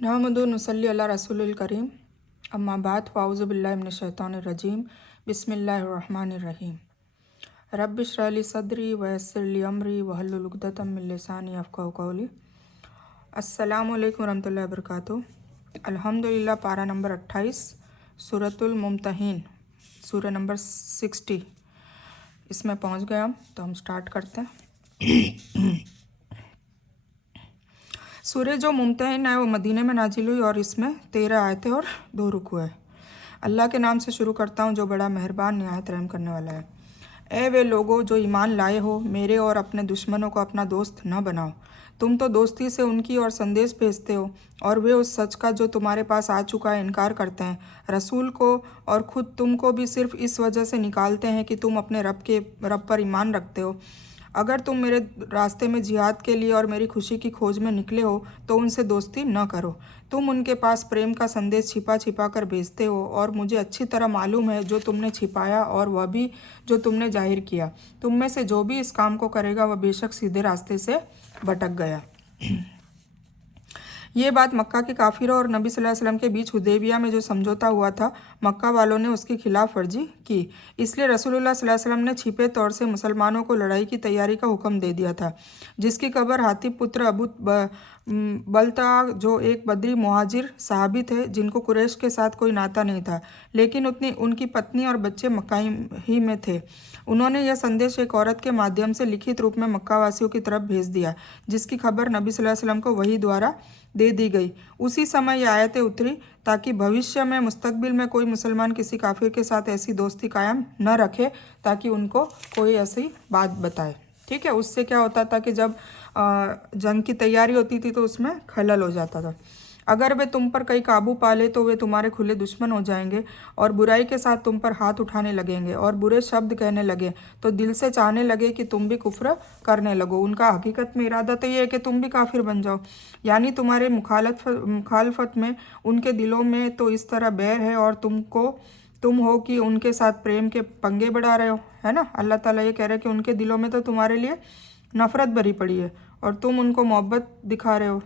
नहमदु नसल्ली अला रसूलिल करीम अम्मा बाद फ़ाउज़ु बिल्लाहि मिनश शैतानिर रजीम बिस्मिल्लाहिर रहमानिर रहीम रब्बि इश्रह ली सदरी व यस्सिर ली अमरी वहल्लुल उक़दतम मिन लिसानी यफ़क़हू क़ौली। अस्सलामु अलैकुम रहमतुल्लाहि व बरकातुहू। अल्हम्दुलिल्लाह। पारा नंबर 28 सूरतुल मुम्तहिन, सूरह नंबर 60 इसमें पहुँच गए हम, तो हम स्टार्ट करते हैं। सूरह जो मुम्तहिन है वो मदीने में नाजिल हुई और इसमें 13 आयतें और 2 रुकू है। अल्लाह के नाम से शुरू करता हूँ जो बड़ा मेहरबान निहायत रहम करने वाला है। ए वे लोगो जो ईमान लाए हो, मेरे और अपने दुश्मनों को अपना दोस्त न बनाओ। तुम तो दोस्ती से उनकी और संदेश भेजते हो और वे उस सच का जो तुम्हारे पास आ चुका है इनकार करते हैं। रसूल को और ख़ुद तुमको भी सिर्फ इस वजह से निकालते हैं कि तुम अपने रब पर ईमान रखते हो। अगर तुम मेरे रास्ते में जिहाद के लिए और मेरी खुशी की खोज में निकले हो तो उनसे दोस्ती न करो। तुम उनके पास प्रेम का संदेश छिपा छिपा कर भेजते हो और मुझे अच्छी तरह मालूम है जो तुमने छिपाया और वह भी जो तुमने जाहिर किया। तुम में से जो भी इस काम को करेगा वह बेशक सीधे रास्ते से भटक गया। ये बात मक्का के काफिरों और नबी सल्लल्लाहु अलैहि वसल्लम के बीच हुदैबिया में जो समझौता हुआ था, मक्का वालों ने उसकी खिलाफ वर्जी की। इसलिए रसूलुल्लाह सल्लल्लाहु अलैहि वसल्लम ने छिपे तौर से मुसलमानों को लड़ाई की तैयारी का हुक्म दे दिया था, जिसकी खबर हातिब पुत्र अबू बलता जो एक बदरी मुहाजिर सहाबी थे जिनको कुरैश के साथ कोई नाता नहीं था, लेकिन उनकी पत्नी और बच्चे मक्का ही में थे। उन्होंने यह संदेश एक औरत के माध्यम से लिखित रूप में मक्का वासियों की तरफ भेज दिया, जिसकी खबर नबी सल्लल्लाहु अलैहि वसल्लम को वही द्वारा दे दी गई। उसी समय यह आयतें उतरी ताकि भविष्य में मुस्तकबिल में कोई मुसलमान किसी काफिर के साथ ऐसी दोस्ती कायम न रखे ताकि उनको कोई ऐसी बात बताए। ठीक है, उससे क्या होता था कि जब जंग की तैयारी होती थी तो उसमें खलल हो जाता था। अगर वे तुम पर कई काबू पाले तो वे तुम्हारे खुले दुश्मन हो जाएंगे और बुराई के साथ तुम पर हाथ उठाने लगेंगे और बुरे शब्द कहने लगे तो दिल से चाहने लगे कि तुम भी कुफ्र करने लगो। उनका हकीकत में इरादा तो ये है कि तुम भी काफिर बन जाओ, यानी तुम्हारे मुखालफत में उनके दिलों में तो इस तरह बैर है और तुम हो कि उनके साथ प्रेम के पंगे बढ़ा रहे हो, है ना। अल्लाह ताला ये कह रहे हैं कि उनके दिलों में तो तुम्हारे लिए नफरत भरी पड़ी है और तुम उनको मोहब्बत दिखा रहे हो।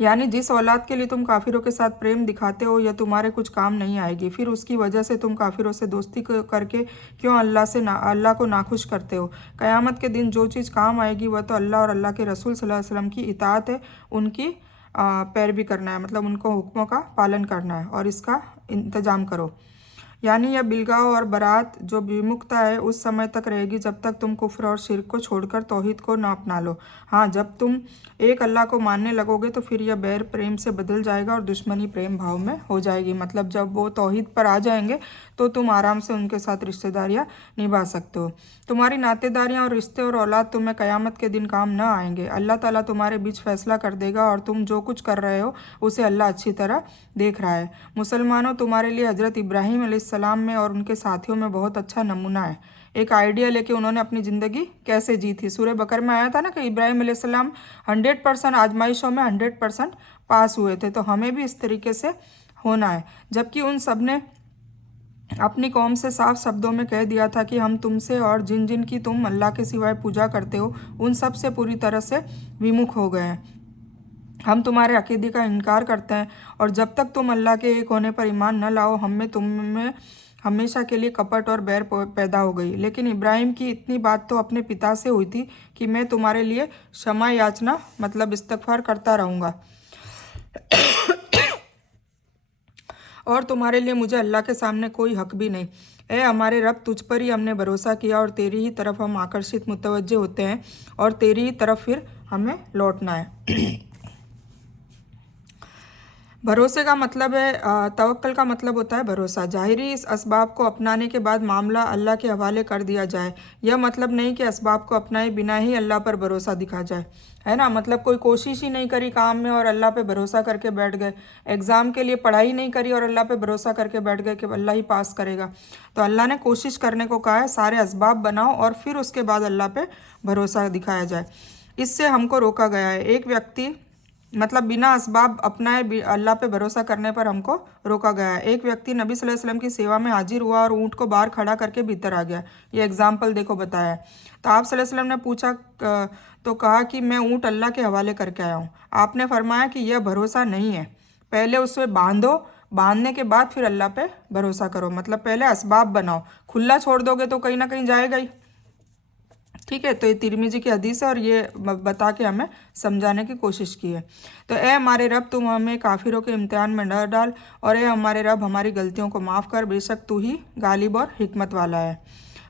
यानी जिस औलाद के लिए तुम काफिरों के साथ प्रेम दिखाते हो यह तुम्हारे कुछ काम नहीं आएगी, फिर उसकी वजह से तुम काफिरों से दोस्ती करके क्यों अल्लाह को नाखुश करते हो। क़यामत के दिन जो चीज़ काम आएगी वह तो अल्लाह और अल्लाह के रसूल सल्लल्लाहु अलैहि वसल्लम की इताअत है, उनकी पैरवी करना है, मतलब उनको हुक्मों का पालन करना है और इसका इंतजाम करो। यानी यह बिलगाव और बरात जो विमुखता है उस समय तक रहेगी जब तक तुम कुफ्र और शिर्क को छोड़कर तौहीद को न अपना लो। हाँ, जब तुम एक अल्लाह को मानने लगोगे तो फिर यह बैर प्रेम से बदल जाएगा और दुश्मनी प्रेम भाव में हो जाएगी। मतलब जब वो तौहीद पर आ जाएंगे तो तुम आराम से उनके साथ रिश्तेदारियाँ निभा सकते हो। तुम्हारी नातेदारियाँ और रिश्ते और औलाद तुम्हें क़यामत के दिन काम न आएंगे। अल्लाह ताला तुम्हारे बीच फैसला कर देगा और तुम जो कुछ कर रहे हो उसे अल्लाह अच्छी तरह देख रहा है। मुसलमानों, तुम्हारे लिए हज़रत इब्राहीम अलैहिस्सलाम में और उनके साथियों में बहुत अच्छा नमूना है। एक आइडिया लेके उन्होंने अपनी ज़िंदगी कैसे जी थी। सूरह बकर में आया था ना कि इब्राहीम अलैहिस्सलाम 100% आजमाइशों में 100% पास हुए थे, तो हमें भी इस तरीके से होना है। जबकि उन सब ने अपनी कौम से साफ शब्दों में कह दिया था कि हम तुमसे और जिन जिन की तुम अल्लाह के सिवाय पूजा करते हो उन सब से पूरी तरह से विमुख हो गए हैं। हम तुम्हारे अकीदे का इनकार करते हैं और जब तक तुम अल्लाह के एक होने पर ईमान न लाओ तुम में हमेशा के लिए कपट और बैर पैदा हो गई। लेकिन इब्राहिम की इतनी बात तो अपने पिता से हुई थी कि मैं तुम्हारे लिए क्षमा याचना मतलब इस्तगफार करता रहूँगा और तुम्हारे लिए मुझे अल्लाह के सामने कोई हक भी नहीं। ए हमारे रब, तुझ पर ही हमने भरोसा किया और तेरी ही तरफ हम आकर्षित मुतवज्जे होते हैं और तेरी ही तरफ फिर हमें लौटना है। भरोसे का मतलब है तवक्कल का मतलब होता है भरोसा। जाहिरी इस असबाब को अपनाने के बाद मामला अल्लाह के हवाले कर दिया जाए। यह मतलब नहीं कि असबाब को अपनाए बिना ही अल्लाह पर भरोसा दिखा जाए, है ना। मतलब कोई कोशिश ही नहीं करी काम में और अल्लाह पे भरोसा करके बैठ गए। एग्ज़ाम के लिए पढ़ाई नहीं करी और अल्लाह पे भरोसा करके बैठ गए कि अल्लाह ही पास करेगा। तो अल्लाह ने कोशिश करने को कहा है, सारे असबाब बनाओ और फिर उसके बाद अल्लाह पे भरोसा दिखाया जाए। इससे हमको रोका गया है। एक व्यक्ति मतलब बिना असबाब अपनाए अल्लाह पे भरोसा करने पर हमको रोका गया है। एक व्यक्ति नबी सल्लल्लाहु अलैहि वसल्लम की सेवा में हाजिर हुआ और ऊँट को बाहर खड़ा करके भीतर आ गया। ये एग्जाम्पल देखो बताया है। तो आप सल्लल्लाहु अलैहि वसल्लम ने पूछा तो कहा कि मैं ऊँट अल्लाह के हवाले करके आया हूँ। आपने फरमाया कि यह भरोसा नहीं है, पहले उसे बांधो, बांधने के बाद फिर अल्लाह पे भरोसा करो। मतलब पहले असबाब बनाओ, खुला छोड़ दोगे तो कहीं ना कहीं जाएगा ही। ठीक है, तो ये तिरमिजी की हदीस है और ये बता के हमें समझाने की कोशिश की है। तो ए हमारे रब, तुम हमें काफिरों के इम्तिहान में न डाल, और ए हमारे रब हमारी गलतियों को माफ़ कर, बेशक तू ही गालिब और हिकमत वाला है।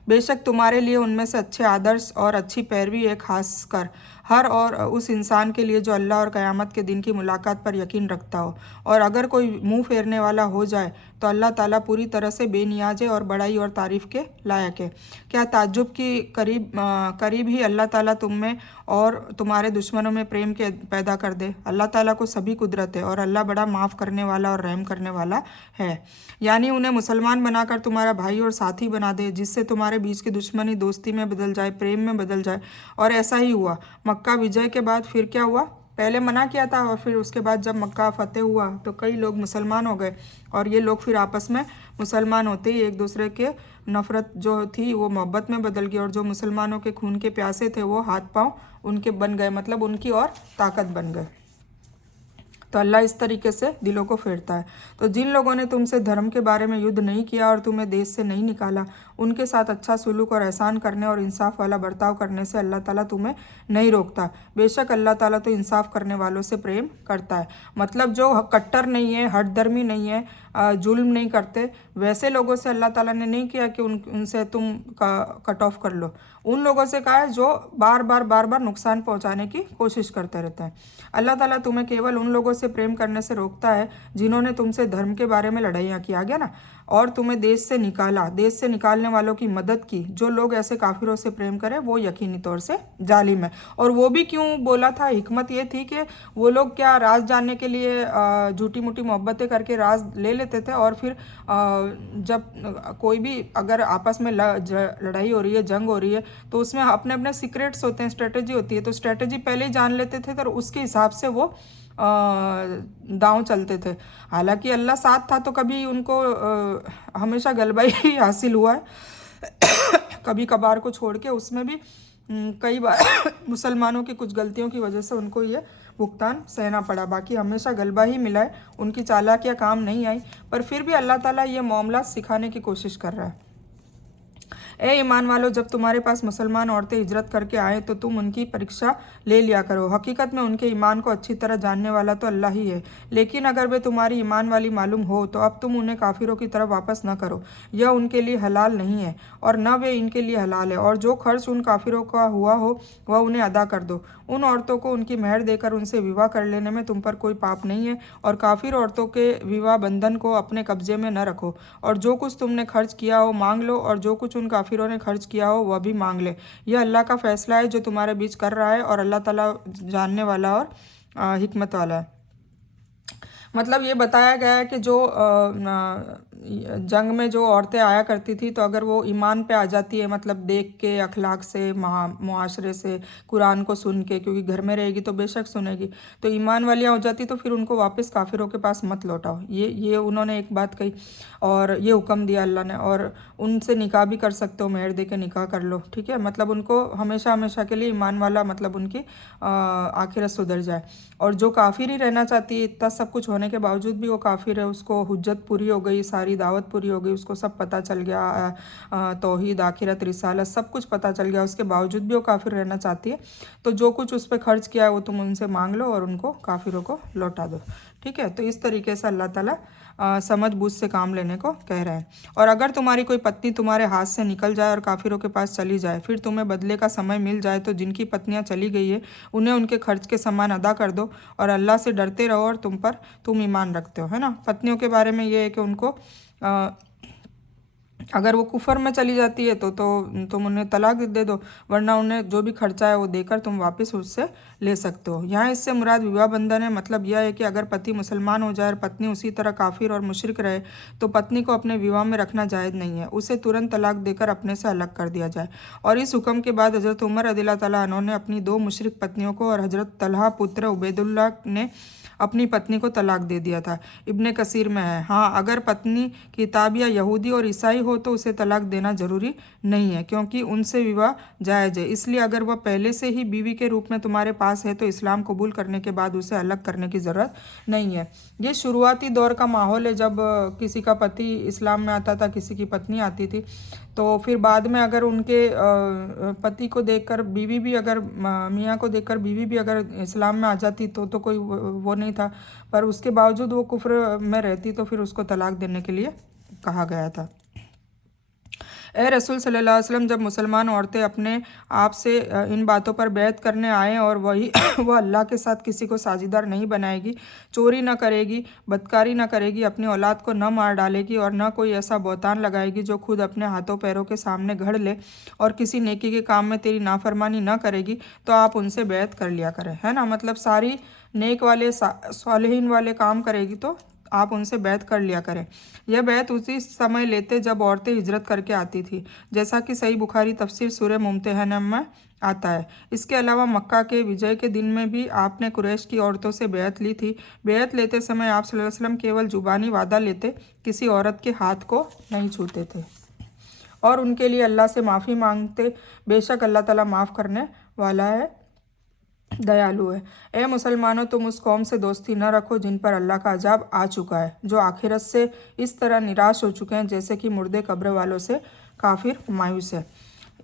बेशक तुम्हारे लिए उनमें से अच्छे आदर्श और अच्छी पैरवी है, खास कर हर और उस इंसान के लिए जो अल्लाह और क़यामत के दिन की मुलाकात पर यकीन रखता हो। और अगर कोई मुंह फेरने वाला हो जाए तो अल्लाह ताला पूरी तरह से बेनियाज है और बड़ाई और तारीफ़ के लायक है। क्या ताज्जुब की करीब ही अल्लाह ताला तुम में और तुम्हारे दुश्मनों में प्रेम के पैदा कर दे। अल्लाह ताला को सभी कुदरत है और अल्लाह बड़ा माफ़ करने वाला और रहम करने वाला है। यानी उन्हें मुसलमान बनाकर तुम्हारा भाई और साथी बना दे, जिससे तुम्हारे बीच की दुश्मनी दोस्ती में बदल जाए, प्रेम में बदल जाए। और ऐसा ही हुआ मक्का विजय के बाद। फिर क्या हुआ, पहले मना किया था और फिर उसके बाद जब मक्का फतेह हुआ तो कई लोग मुसलमान हो गए, और ये लोग फिर आपस में मुसलमान होते ही एक दूसरे के नफ़रत जो थी वो मोहब्बत में बदल गई, और जो मुसलमानों के खून के प्यासे थे वो हाथ पांव उनके बन गए, मतलब उनकी और ताकत बन गए। तो अल्लाह इस तरीके से दिलों को फेरता है। तो जिन लोगों ने तुमसे धर्म के बारे में युद्ध नहीं किया और तुम्हें देश से नहीं निकाला, उनके साथ अच्छा सुलूक और एहसान करने और इंसाफ वाला बर्ताव करने से अल्लाह ताला तुम्हें नहीं रोकता। बेशक अल्लाह ताला तो इंसाफ करने वालों से प्रेम करता है। मतलब जो कट्टर नहीं है, हठधर्मी नहीं है, जुल्म नहीं करते, वैसे लोगों से अल्लाह ताला ने नहीं किया कि उनसे तुम कट ऑफ कर लो। उन लोगों से कहा है जो बार बार नुकसान पहुंचाने की कोशिश करते रहते हैं। अल्लाह ताला तुम्हें केवल उन लोगों से प्रेम करने से रोकता है जिन्होंने तुमसे धर्म के बारे में लड़ाइयाँ की, आ गया ना, और तुम्हें देश से निकाला, देश से निकालने वालों की मदद की। जो लोग ऐसे काफिरों से प्रेम करें वो यकीनी तौर से जालिम है। और वो भी क्यों बोला था, हिकमत ये थी कि वो लोग क्या राज जानने के लिए झूठी मूठी मोहब्बतें करके राज ले लेते थे, और फिर जब कोई भी अगर आपस में लड़ाई हो रही है, जंग हो रही है, तो उसमें अपने अपने सीक्रेट्स होते हैं, स्ट्रेटेजी होती है, तो स्ट्रेटेजी पहले ही जान लेते थे, तो उसके हिसाब से वो दांव चलते थे। हालांकि अल्लाह साथ था तो कभी उनको हमेशा गलबा ही हासिल हुआ है कभी कभार को छोड़ के, उसमें भी कई बार मुसलमानों की कुछ गलतियों की वजह से उनको ये भुगतान सहना पड़ा, बाकी हमेशा गलबा ही मिला है, उनकी चालाकियाँ काम नहीं आई। पर फिर भी अल्लाह ताला ये मामला सिखाने की कोशिश कर रहा है। ए ईमान वालों, जब तुम्हारे पास मुसलमान औरतें हिजरत करके आए तो तुम उनकी परीक्षा ले लिया करो। हकीकत में उनके ईमान को अच्छी तरह जानने वाला तो अल्लाह ही है। लेकिन अगर वे तुम्हारी ईमान वाली मालूम हो तो अब तुम उन्हें काफिरों की तरफ वापस न करो, यह उनके लिए हलाल नहीं है और न वे इनके लिए हलाल है। और जो खर्च उन काफिरों का हुआ हो वह उन्हें अदा कर दो। उन औरतों को उनकी मेहर देकर उनसे विवाह कर लेने में तुम पर कोई पाप नहीं है। और काफिर औरतों के विवाह बंधन को अपने कब्जे में न रखो। और जो कुछ तुमने खर्च किया हो मांग लो, और जो कुछ उन काफिरों ने खर्च किया हो वह भी मांग ले। यह अल्लाह का फैसला है जो तुम्हारे बीच कर रहा है, और अल्लाह ताला जानने वाला और हिकमत वाला है। मतलब ये बताया गया है कि जो जंग में जो औरतें आया करती थी, तो अगर वो ईमान पे आ जाती है, मतलब देख के, अखलाक से, मुआशरे से, कुरान को सुन के, क्योंकि घर में रहेगी तो बेशक सुनेगी, तो ईमान वालियाँ हो जाती तो फिर उनको वापस काफिरों के पास मत लौटाओ। ये उन्होंने एक बात कही, और ये हुक्म दिया अल्लाह ने। और उनसे निकाह भी कर सकते हो, मेहर दे के निकाह कर लो, ठीक है। मतलब उनको हमेशा हमेशा के लिए ईमान वाला, मतलब उनकी आखिरत सुधर जाए। और जो काफिर ही रहना चाहती है, इतना सब कुछ होने के बावजूद भी वो काफिर है, उसको हुज्जत पूरी हो गई, सारी दावत पूरी हो गई, उसको सब पता चल गया, तौहीद, आखिरत, रिसालत सब कुछ पता चल गया, उसके बावजूद भी वो काफिर रहना चाहती है, तो जो कुछ उस पर खर्च किया है वो तुम उनसे मांग लो और उनको काफिरों को लौटा दो, ठीक है। तो इस तरीके से अल्लाह ताला समझ बूझ से काम लेने को कह रहे हैं। और अगर तुम्हारी कोई पत्नी तुम्हारे हाथ से निकल जाए और काफिरों के पास चली जाए, फिर तुम्हें बदले का समय मिल जाए, तो जिनकी पत्नियां चली गई है उन्हें उनके खर्च के समान अदा कर दो, और अल्लाह से डरते रहो और तुम ईमान रखते हो, है ना। पत्नियों के बारे में ये है कि उनको अगर वो कुफर में चली जाती है तो तुम उन्हें तलाक दे दो, वरना उन्हें जो भी खर्चा है वो देकर तुम वापस उससे ले सकते हो। यहाँ इससे मुराद विवाह बंधन है। मतलब यह है कि अगर पति मुसलमान हो जाए और पत्नी उसी तरह काफिर और मुशरिक रहे तो पत्नी को अपने विवाह में रखना जायज़ नहीं है, उसे तुरंत तलाक देकर अपने से अलग कर दिया जाए। और इस हुक्म के बाद हज़रत उमर रज़ियल्लाहु तआला अन्हु ने अपनी 2 मुशरिक पत्नियों को और हज़रत तलहा पुत्र उबैदुल्लाह ने अपनी पत्नी को तलाक दे दिया था। इब्ने कसीर में है। हाँ, अगर पत्नी किताब या यहूदी और ईसाई हो तो उसे तलाक देना जरूरी नहीं है, क्योंकि उनसे विवाह जायज़ है। इसलिए अगर वह पहले से ही बीवी के रूप में तुम्हारे पास है तो इस्लाम कबूल करने के बाद उसे अलग करने की ज़रूरत नहीं है। ये शुरुआती दौर का माहौल है, जब किसी का पति इस्लाम में आता था, किसी की पत्नी आती थी, तो फिर बाद में अगर उनके पति को देखकर बीवी भी, अगर मियाँ को देखकर बीवी भी अगर इस्लाम में आ जाती तो कोई वो नहीं था, पर उसके बावजूद वो कुफ्र में रहती तो फिर उसको तलाक देने के लिए कहा गया था। ए रसूल सल्लल्लाहु अलैहि वसल्लम, जब मुसलमान औरतें अपने आप से इन बातों पर बैत करने आएँ और वही वह अल्लाह के साथ किसी को साझीदार नहीं बनाएगी, चोरी न करेगी, बदकारी न करेगी, अपनी औलाद को न मार डालेगी और न कोई ऐसा बहतान लगाएगी जो खुद अपने हाथों पैरों के सामने घड़ ले, और किसी नेकी के काम में तेरी नाफरमानी न करेगी, तो आप उनसे बैत कर लिया करें, है ना। मतलब सारी नेक वाले सालिहीन वाले काम करेगी तो आप उनसे बैत कर लिया करें। यह बैत उसी समय लेते जब औरतें हिजरत करके आती थी, जैसा कि सही बुखारी तफसीर सूरह मुम्तहना में आता है। इसके अलावा मक्का के विजय के दिन में भी आपने कुरैश की औरतों से बैत ली थी। बैत लेते समय आप सल्लल्लाहु अलैहि वसल्लम केवल जुबानी वादा लेते, किसी औरत के हाथ को नहीं छूते थे और उनके लिए अल्लाह से माफ़ी मांगते। बेशक अल्लाह ताला माफ़ करने वाला है, दयालु है। ए मुसलमानों, तुम उस कौम से दोस्ती न रखो जिन पर अल्लाह का अजाब आ चुका है, जो आखिरत से इस तरह निराश हो चुके हैं जैसे कि मुर्दे कब्र वालों से काफिर मायूस है।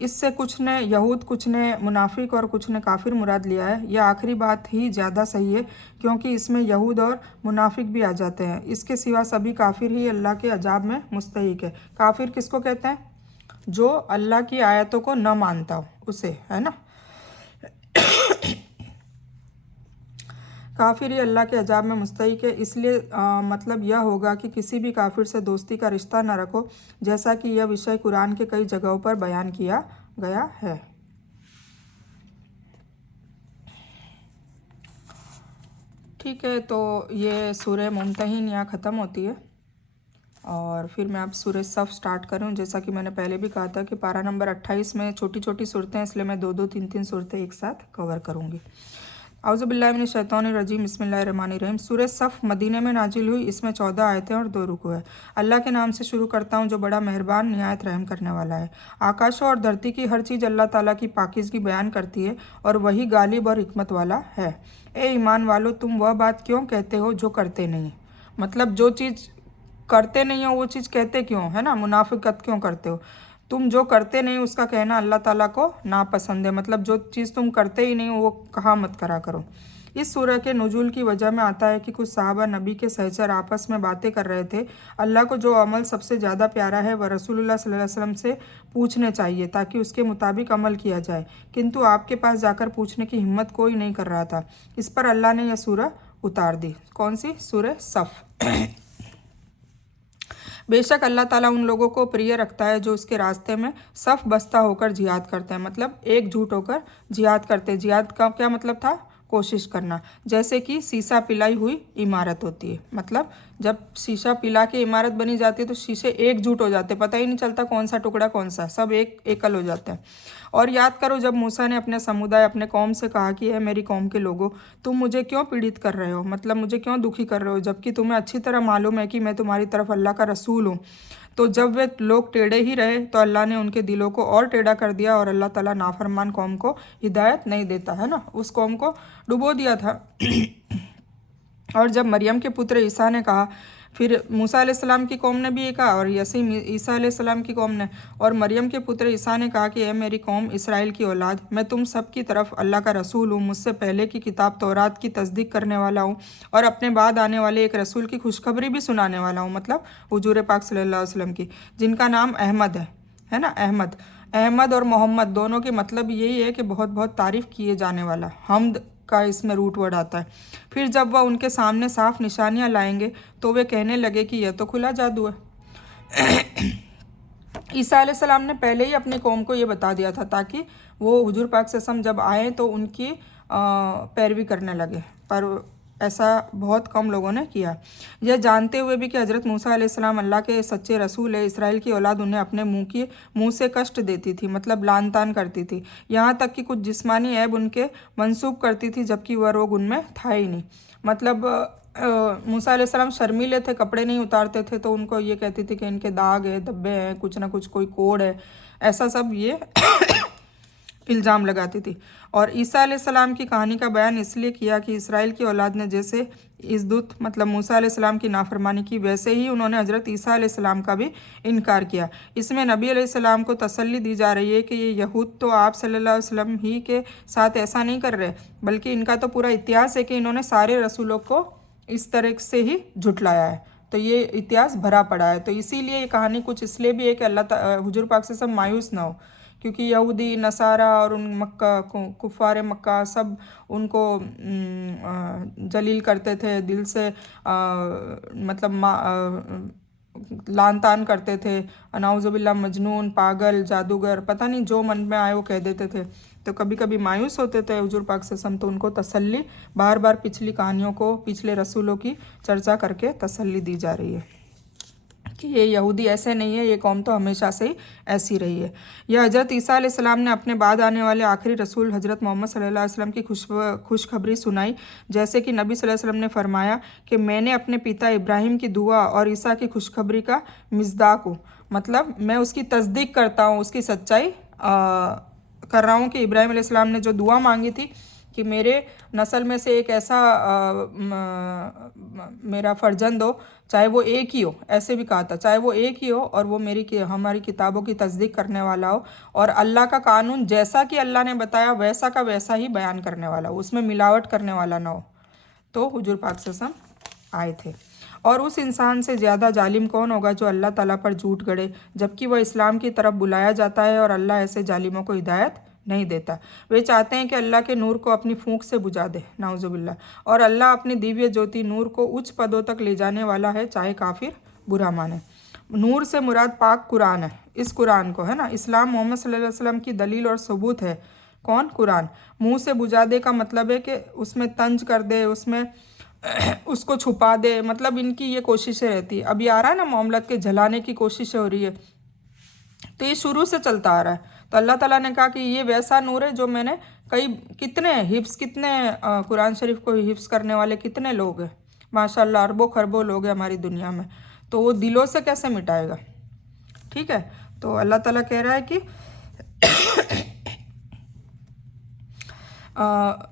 इससे कुछ ने यहूद, कुछ ने मुनाफिक और कुछ ने काफिर मुराद लिया है। यह आखिरी बात ही ज़्यादा सही है, क्योंकि इसमें यहूद और मुनाफिक भी आ जाते हैं। इसके सिवा सभी काफिर ही अल्लाह के अजाब में मुस्तहिक है। काफिर किसको कहते हैं? जो अल्लाह की आयतों को न मानता हो उसे, है ना। काफिर ही अल्लाह के अजाब में मुस्तहिक है। इसलिए मतलब यह होगा कि किसी भी काफिर से दोस्ती का रिश्ता न रखो, जैसा कि यह विषय कुरान के कई जगहों पर बयान किया गया है। ठीक है, तो ये सूरह मुम्तहिन यहाँ ख़त्म होती है और फिर मैं अब सूरह सफ़ स्टार्ट करूँ। जैसा कि मैंने पहले भी कहा था कि पारा नंबर 28 में छोटी छोटी सूरतें, इसलिए मैं 2-2, 3-3 सूरतें एक साथ कवर करूँगी। औज़ुबिल्लाहि मिनश शैतानिर रजीम, बिस्मिल्लाहिर्रहमानिर्रहीम। सूरह सफ़ मदीने में नाजिल हुई। इसमें 14 आयतें और 2 रुकू है। अल्लाह के नाम से शुरू करता हूँ जो बड़ा मेहरबान निहायत रहम करने वाला है। आकाशों और धरती की हर चीज़ अल्लाह ताला की पाकीज़गी बयान करती है और वही गालिब और हिकमत वाला है। ए ईमान वालो, तुम वह बात क्यों कहते हो जो करते नहीं। मतलब जो चीज़ करते नहीं हो वो चीज़ कहते क्यों, है ना। मुनाफिकत क्यों करते हो। तुम जो करते नहीं उसका कहना अल्लाह ताला को नापसंद है। मतलब जो चीज़ तुम करते ही नहीं वो कहा मत करा करो। इस सूरह के नुज़ूल की वजह में आता है कि कुछ सहाबा नबी के सहचर आपस में बातें कर रहे थे। अल्लाह को जो अमल सबसे ज़्यादा प्यारा है वह रसूलुल्लाह सल्लल्लाहु अलैहि वसल्लम से पूछने चाहिए ताकि उसके मुताबिक अमल किया जाए, किंतु आपके पास जाकर पूछने की हिम्मत कोई नहीं कर रहा था। इस पर अल्लाह ने यह सूरह उतार दी। कौन सी? सूरह सफ़। बेशक अल्लाह ताला उन लोगों को प्रिय रखता है जो उसके रास्ते में सफ़ बस्ता होकर जिहाद करते हैं। मतलब एकजुट होकर जिहाद करते हैं। जिहाद का क्या मतलब था? कोशिश करना। जैसे कि शीशा पिलाई हुई इमारत होती है। मतलब जब शीशा पिला के इमारत बनी जाती है तो शीशे एकजुट हो जाते हैं, पता ही नहीं चलता कौन सा टुकड़ा कौन सा, सब एकल हो जाते हैं। और याद करो जब मूसा ने अपने समुदाय, अपने कौम से कहा कि है मेरी कौम के लोगों, तुम मुझे क्यों पीड़ित कर रहे हो, मतलब मुझे क्यों दुखी कर रहे हो, जबकि तुम्हें अच्छी तरह मालूम है कि मैं तुम्हारी तरफ अल्लाह का रसूल हूँ। तो जब वे लोग टेढ़े ही रहे तो अल्लाह ने उनके दिलों को और टेढ़ा कर दिया और अल्लाह ताला नाफरमान कौम को हिदायत नहीं देता, है ना। उस कौम को डुबो दिया था। और जब मरियम के पुत्र ईसा ने कहा, फिर मूसा अलैहिस्सलाम की कौम ने भी ये कहा और यसी ईसा अलैहिस्सलाम की कौम ने, और मरियम के पुत्र ईसा ने कहा कि ए मेरी कौम इसराइल की औलाद, मैं तुम सब की तरफ अल्लाह का रसूल हूँ, मुझसे पहले की किताब तौरात की तस्दीक करने वाला हूँ और अपने बाद आने वाले एक रसूल की खुशखबरी भी सुनाने वाला हूँ, मतलब हुजूर पाक सल्लल्लाहु अलैहि वसल्लम की, जिनका नाम अहमद है ना। अहमद और मोहम्मद दोनों के मतलब यही है कि बहुत बहुत तारीफ़ किए जाने वाला। हमद का इसमें रूट वर्ड आता है। फिर जब वह उनके सामने साफ निशानियां लाएंगे तो वे कहने लगे कि यह तो खुला जादू है। ईसा अलैहिस्सलाम ने पहले ही अपनी कौम को ये बता दिया था ताकि वो हुजूर पाक सल्लल्लाहु अलैहि वसल्लम जब आए तो उनकी पैरवी करने लगे, पर ऐसा बहुत कम लोगों ने किया। यह जानते हुए भी कि हज़रत मूसा अलैहिस्सलाम अल्लाह के सच्चे रसूल है, इसराइल की औलाद उन्हें अपने मुंह से कष्ट देती थी, मतलब लान तान करती थी, यहाँ तक कि कुछ जिस्मानी ऐब उनके मंसूब करती थी, जबकि वह रोग उनमें था ही नहीं। मतलब मूसा अलैहिस्सलाम शर्मीले थे, कपड़े नहीं उतारते थे, तो उनको ये कहती थी कि इनके दाग है, धब्बे हैं, कुछ ना कुछ कोई कोड़ है, ऐसा सब ये इल्ज़ाम लगाती थी। और ईसा अलैहिस्सलाम की कहानी का बयान इसलिए किया कि इसराइल की औलाद ने जैसे इस दूत मतलब मूसा अलैहिस्सलाम की नाफरमानी की, वैसे ही उन्होंने हज़रत ईसा अलैहिस्सलाम का भी इनकार किया। इसमें नबी अलैहिस्सलाम को तसल्ली दी जा रही है कि ये यहूद तो आप सल्लल्लाहु अलैहि वसल्लम ही के साथ ऐसा नहीं कर रहे, बल्कि इनका तो पूरा इतिहास है कि इन्होंने सारे रसूलों को इस तरह से ही झुटलाया है, तो ये इतिहास भरा पड़ा है। तो इसीलिए ये कहानी कुछ इसलिए भी है कि हुजूर पाक से सब मायूस ना हो, क्योंकि यहूदी नसारा और उन मक्का कुफ़ार मक्का सब उनको जलील करते थे, दिल से मतलब लान तान करते थे, अनाउज़ुबिल्लाह मजनून, पागल, जादूगर, पता नहीं जो मन में आए वो कह देते थे। तो कभी कभी मायूस होते थे हुजूर पाक से तो उनको तसल्ली बार बार पिछली कहानियों को, पिछले रसूलों की चर्चा करके तसल्ली दी जा रही है कि ये यहूदी ऐसे नहीं है, ये कौम तो हमेशा से ही ऐसी रही है। यह हज़रत ईसा अलैहिस्सलाम ने अपने बाद आने वाले आखिरी रसूल हज़रत मोहम्मद सल्लल्लाहु अलैहि वसल्लम की खुशखबरी सुनाई, जैसे कि नबी सल्लल्लाहु अलैहि वसल्लम ने फरमाया कि मैंने अपने पिता इब्राहिम की दुआ और ईसा की खुशखबरी का मिस्दाक हूँ, मतलब मैं उसकी तस्दीक करता हूँ, उसकी सच्चाई कर रहा हूँ कि इब्राहिम अलैहिस्सलाम ने जो दुआ मांगी थी कि मेरे नस्ल में से एक ऐसा मेरा फर्जंद हो, चाहे वो एक ही हो, ऐसे भी कहा था, चाहे वो एक ही हो और वो हमारी किताबों की तस्दीक करने वाला हो और अल्लाह का कानून जैसा कि अल्लाह ने बताया वैसा का वैसा ही बयान करने वाला हो, उसमें मिलावट करने वाला ना हो। तो हुजूर पाक सल्लल्लाहु आए थे। और उस इंसान से ज़्यादा जालिम कौन होगा जो अल्लाह ताला पर झूठ गढ़े, जबकि वह इस्लाम की तरफ बुलाया जाता है और अल्लाह ऐसे जालिमों को हिदायत नहीं देता। वे चाहते हैं कि अल्लाह के नूर को अपनी फूंक से बुझा दे, नाउजुबिल्ला, और अल्लाह अपनी दिव्य ज्योति नूर को उच्च पदों तक ले जाने वाला है, चाहे काफिर बुरा माने। नूर से मुराद पाक कुरान है, इस कुरान को है ना, इस्लाम मोहम्मद सल्लल्लाहु अलैहि वसल्लम की दलील और सबूत है। कौन? कुरान। मुंह से बुझा दे का मतलब है कि उसमें तंज कर दे, उसमें उसको छुपा दे, मतलब इनकी ये कोशिशें रहती है। अभी आ रहा है ना मोहम्मद के जलाने की कोशिशें हो रही है, तो ये शुरू से चलता आ रहा है। तो अल्लाह ताला ने कहा कि ये वैसा नूर है जो मैंने कितने कुरान शरीफ को हिफ्स करने वाले कितने लोग हैं, माशाल्लाह अरबों खरबों लोग हैं हमारी दुनिया में, तो वो दिलों से कैसे मिटाएगा। ठीक है, तो अल्लाह ताला कह रहा है कि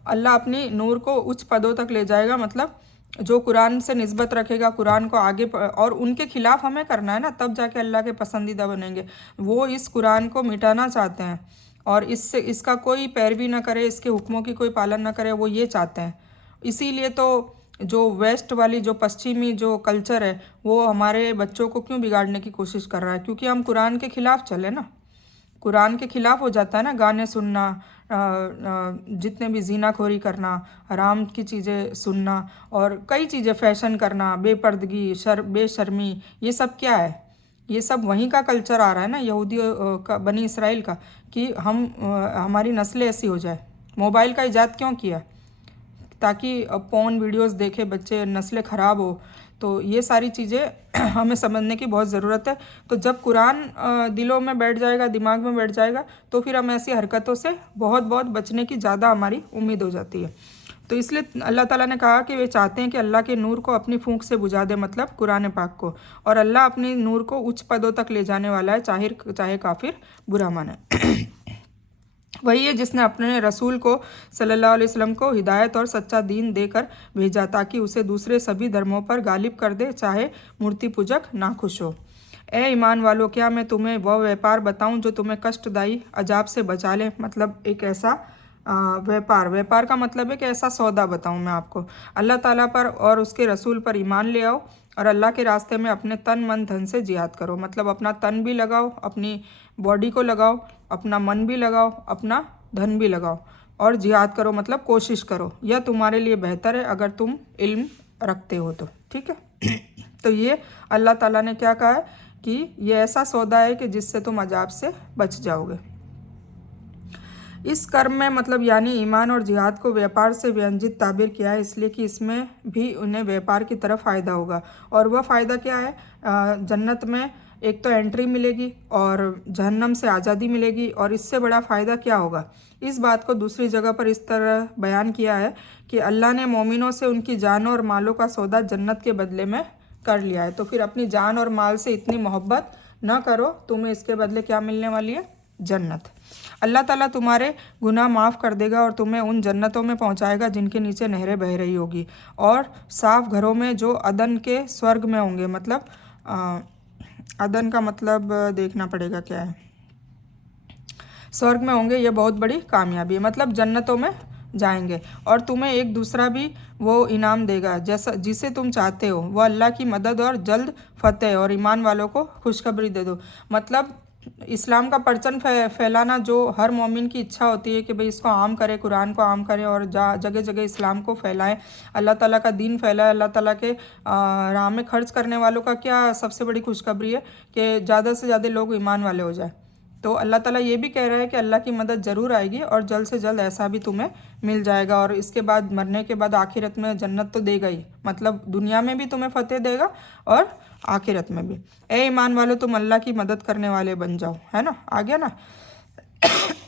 अल्लाह अपनी नूर को उच्च पदों तक ले जाएगा, मतलब जो कुरान से निस्बत रखेगा, कुरान को आगे और उनके खिलाफ हमें करना है ना, तब जाके अल्लाह के पसंदीदा बनेंगे। वो इस कुरान को मिटाना चाहते हैं और इसका कोई पैरवी ना करे, इसके हुक्मों की कोई पालन ना करे, वो ये चाहते हैं। इसीलिए तो जो वेस्ट वाली जो पश्चिमी जो कल्चर है वो हमारे बच्चों को क्यों बिगाड़ने की कोशिश कर रहा है, क्योंकि हम कुरान के खिलाफ चले ना, कुरान के खिलाफ हो जाता है ना, गाने सुनना, जितने भी ज़ीनाखोरी करना, हराम की चीज़ें सुनना और कई चीज़ें, फैशन करना, बेपर्दगी, बेशर्मी, ये सब क्या है? ये सब वहीं का कल्चर आ रहा है ना, यहूदी का, बनी इसराइल का, कि हमारी नस्लें ऐसी हो जाए। मोबाइल का इजाद क्यों किया? ताकि पॉर्न वीडियोस देखे बच्चे, नस्लें ख़राब हो। तो ये सारी चीज़ें हमें समझने की बहुत ज़रूरत है। तो जब कुरान दिलों में बैठ जाएगा, दिमाग में बैठ जाएगा, तो फिर हम ऐसी हरकतों से बहुत बचने की ज़्यादा हमारी उम्मीद हो जाती है। तो इसलिए अल्लाह ताला ने कहा कि वे चाहते हैं कि अल्लाह के नूर को अपनी फूंक से बुझा दे, मतलब कुरान पाक को, और अल्लाह अपनी नूर को उच्च पदों तक ले जाने वाला है, चाहे काफिर बुरा माने। वही है जिसने अपने रसूल को सल्लल्लाहु अलैहि वसल्लम को हिदायत और सच्चा दीन देकर भेजा ताकि उसे दूसरे सभी धर्मों पर गालिब कर दे, चाहे मूर्ति पूजक नाखुश हो। ए ईमान वालों, क्या मैं तुम्हें वह व्यापार बताऊं जो तुम्हें कष्टदायी अजाब से बचा ले, मतलब एक ऐसा व्यापार का मतलब है कि ऐसा सौदा बताऊं मैं आपको। अल्लाह ताला पर और उसके रसूल पर ईमान ले आओ और अल्लाह के रास्ते में अपने तन मन धन से जिहाद करो, मतलब अपना तन भी लगाओ, अपनी बॉडी को लगाओ, अपना मन भी लगाओ, अपना धन भी लगाओ और जिहाद करो, मतलब कोशिश करो। यह तुम्हारे लिए बेहतर है अगर तुम इल्म रखते हो तो। ठीक है। तो ये अल्लाह ताला ने क्या कहा है कि ये ऐसा सौदा है कि जिससे तुम अजाब से बच जाओगे। इस कर्म में मतलब यानी ईमान और जिहाद को व्यापार से व्यंजित ताबीर किया है, इसलिए कि इसमें भी उन्हें व्यापार की तरफ फ़ायदा होगा। और वह फ़ायदा क्या है? जन्नत में एक तो एंट्री मिलेगी और जहन्नम से आज़ादी मिलेगी। और इससे बड़ा फ़ायदा क्या होगा? इस बात को दूसरी जगह पर इस तरह बयान किया है कि अल्लाह ने मोमिनों से उनकी जान और मालों का सौदा जन्नत के बदले में कर लिया है। तो फिर अपनी जान और माल से इतनी मोहब्बत न करो, तुम्हें इसके बदले क्या मिलने वाली है? जन्नत। अल्लाह ताला तुम्हारे गुनाह माफ़ कर देगा और तुम्हें उन जन्नतों में पहुंचाएगा जिनके नीचे नहरें बह रही होगी, और साफ घरों में जो अदन के स्वर्ग में होंगे। मतलब अदन का मतलब देखना पड़ेगा क्या है, स्वर्ग में होंगे। ये बहुत बड़ी कामयाबी है, मतलब जन्नतों में जाएंगे। और तुम्हें एक दूसरा भी वो इनाम देगा जैसा जिसे तुम चाहते हो, वह अल्लाह की मदद और जल्द फतेह। और ईमान वालों को खुशखबरी दे दो। मतलब इस्लाम का परचम फैलाना जो हर मोमिन की इच्छा होती है कि भाई इसको आम करे, कुरान को आम करे और जगह जगह इस्लाम को फैलाएं, अल्लाह ताला का दीन फैलाए। अल्लाह ताला के राह में खर्च करने वालों का क्या सबसे बड़ी खुशखबरी है कि ज़्यादा से ज़्यादा लोग ईमान वाले हो जाए। तो अल्लाह ताला ये भी कह रहा है कि अल्लाह की मदद ज़रूर आएगी और जल्द से जल्द ऐसा भी तुम्हें मिल जाएगा। और इसके बाद मरने के बाद आखिरत में जन्नत तो देगा ही, मतलब दुनिया में भी तुम्हें फतेह देगा और आखिरत में भी। ए ईमान वालों, तुम अल्लाह की मदद करने वाले बन जाओ, है ना? आ गया ना?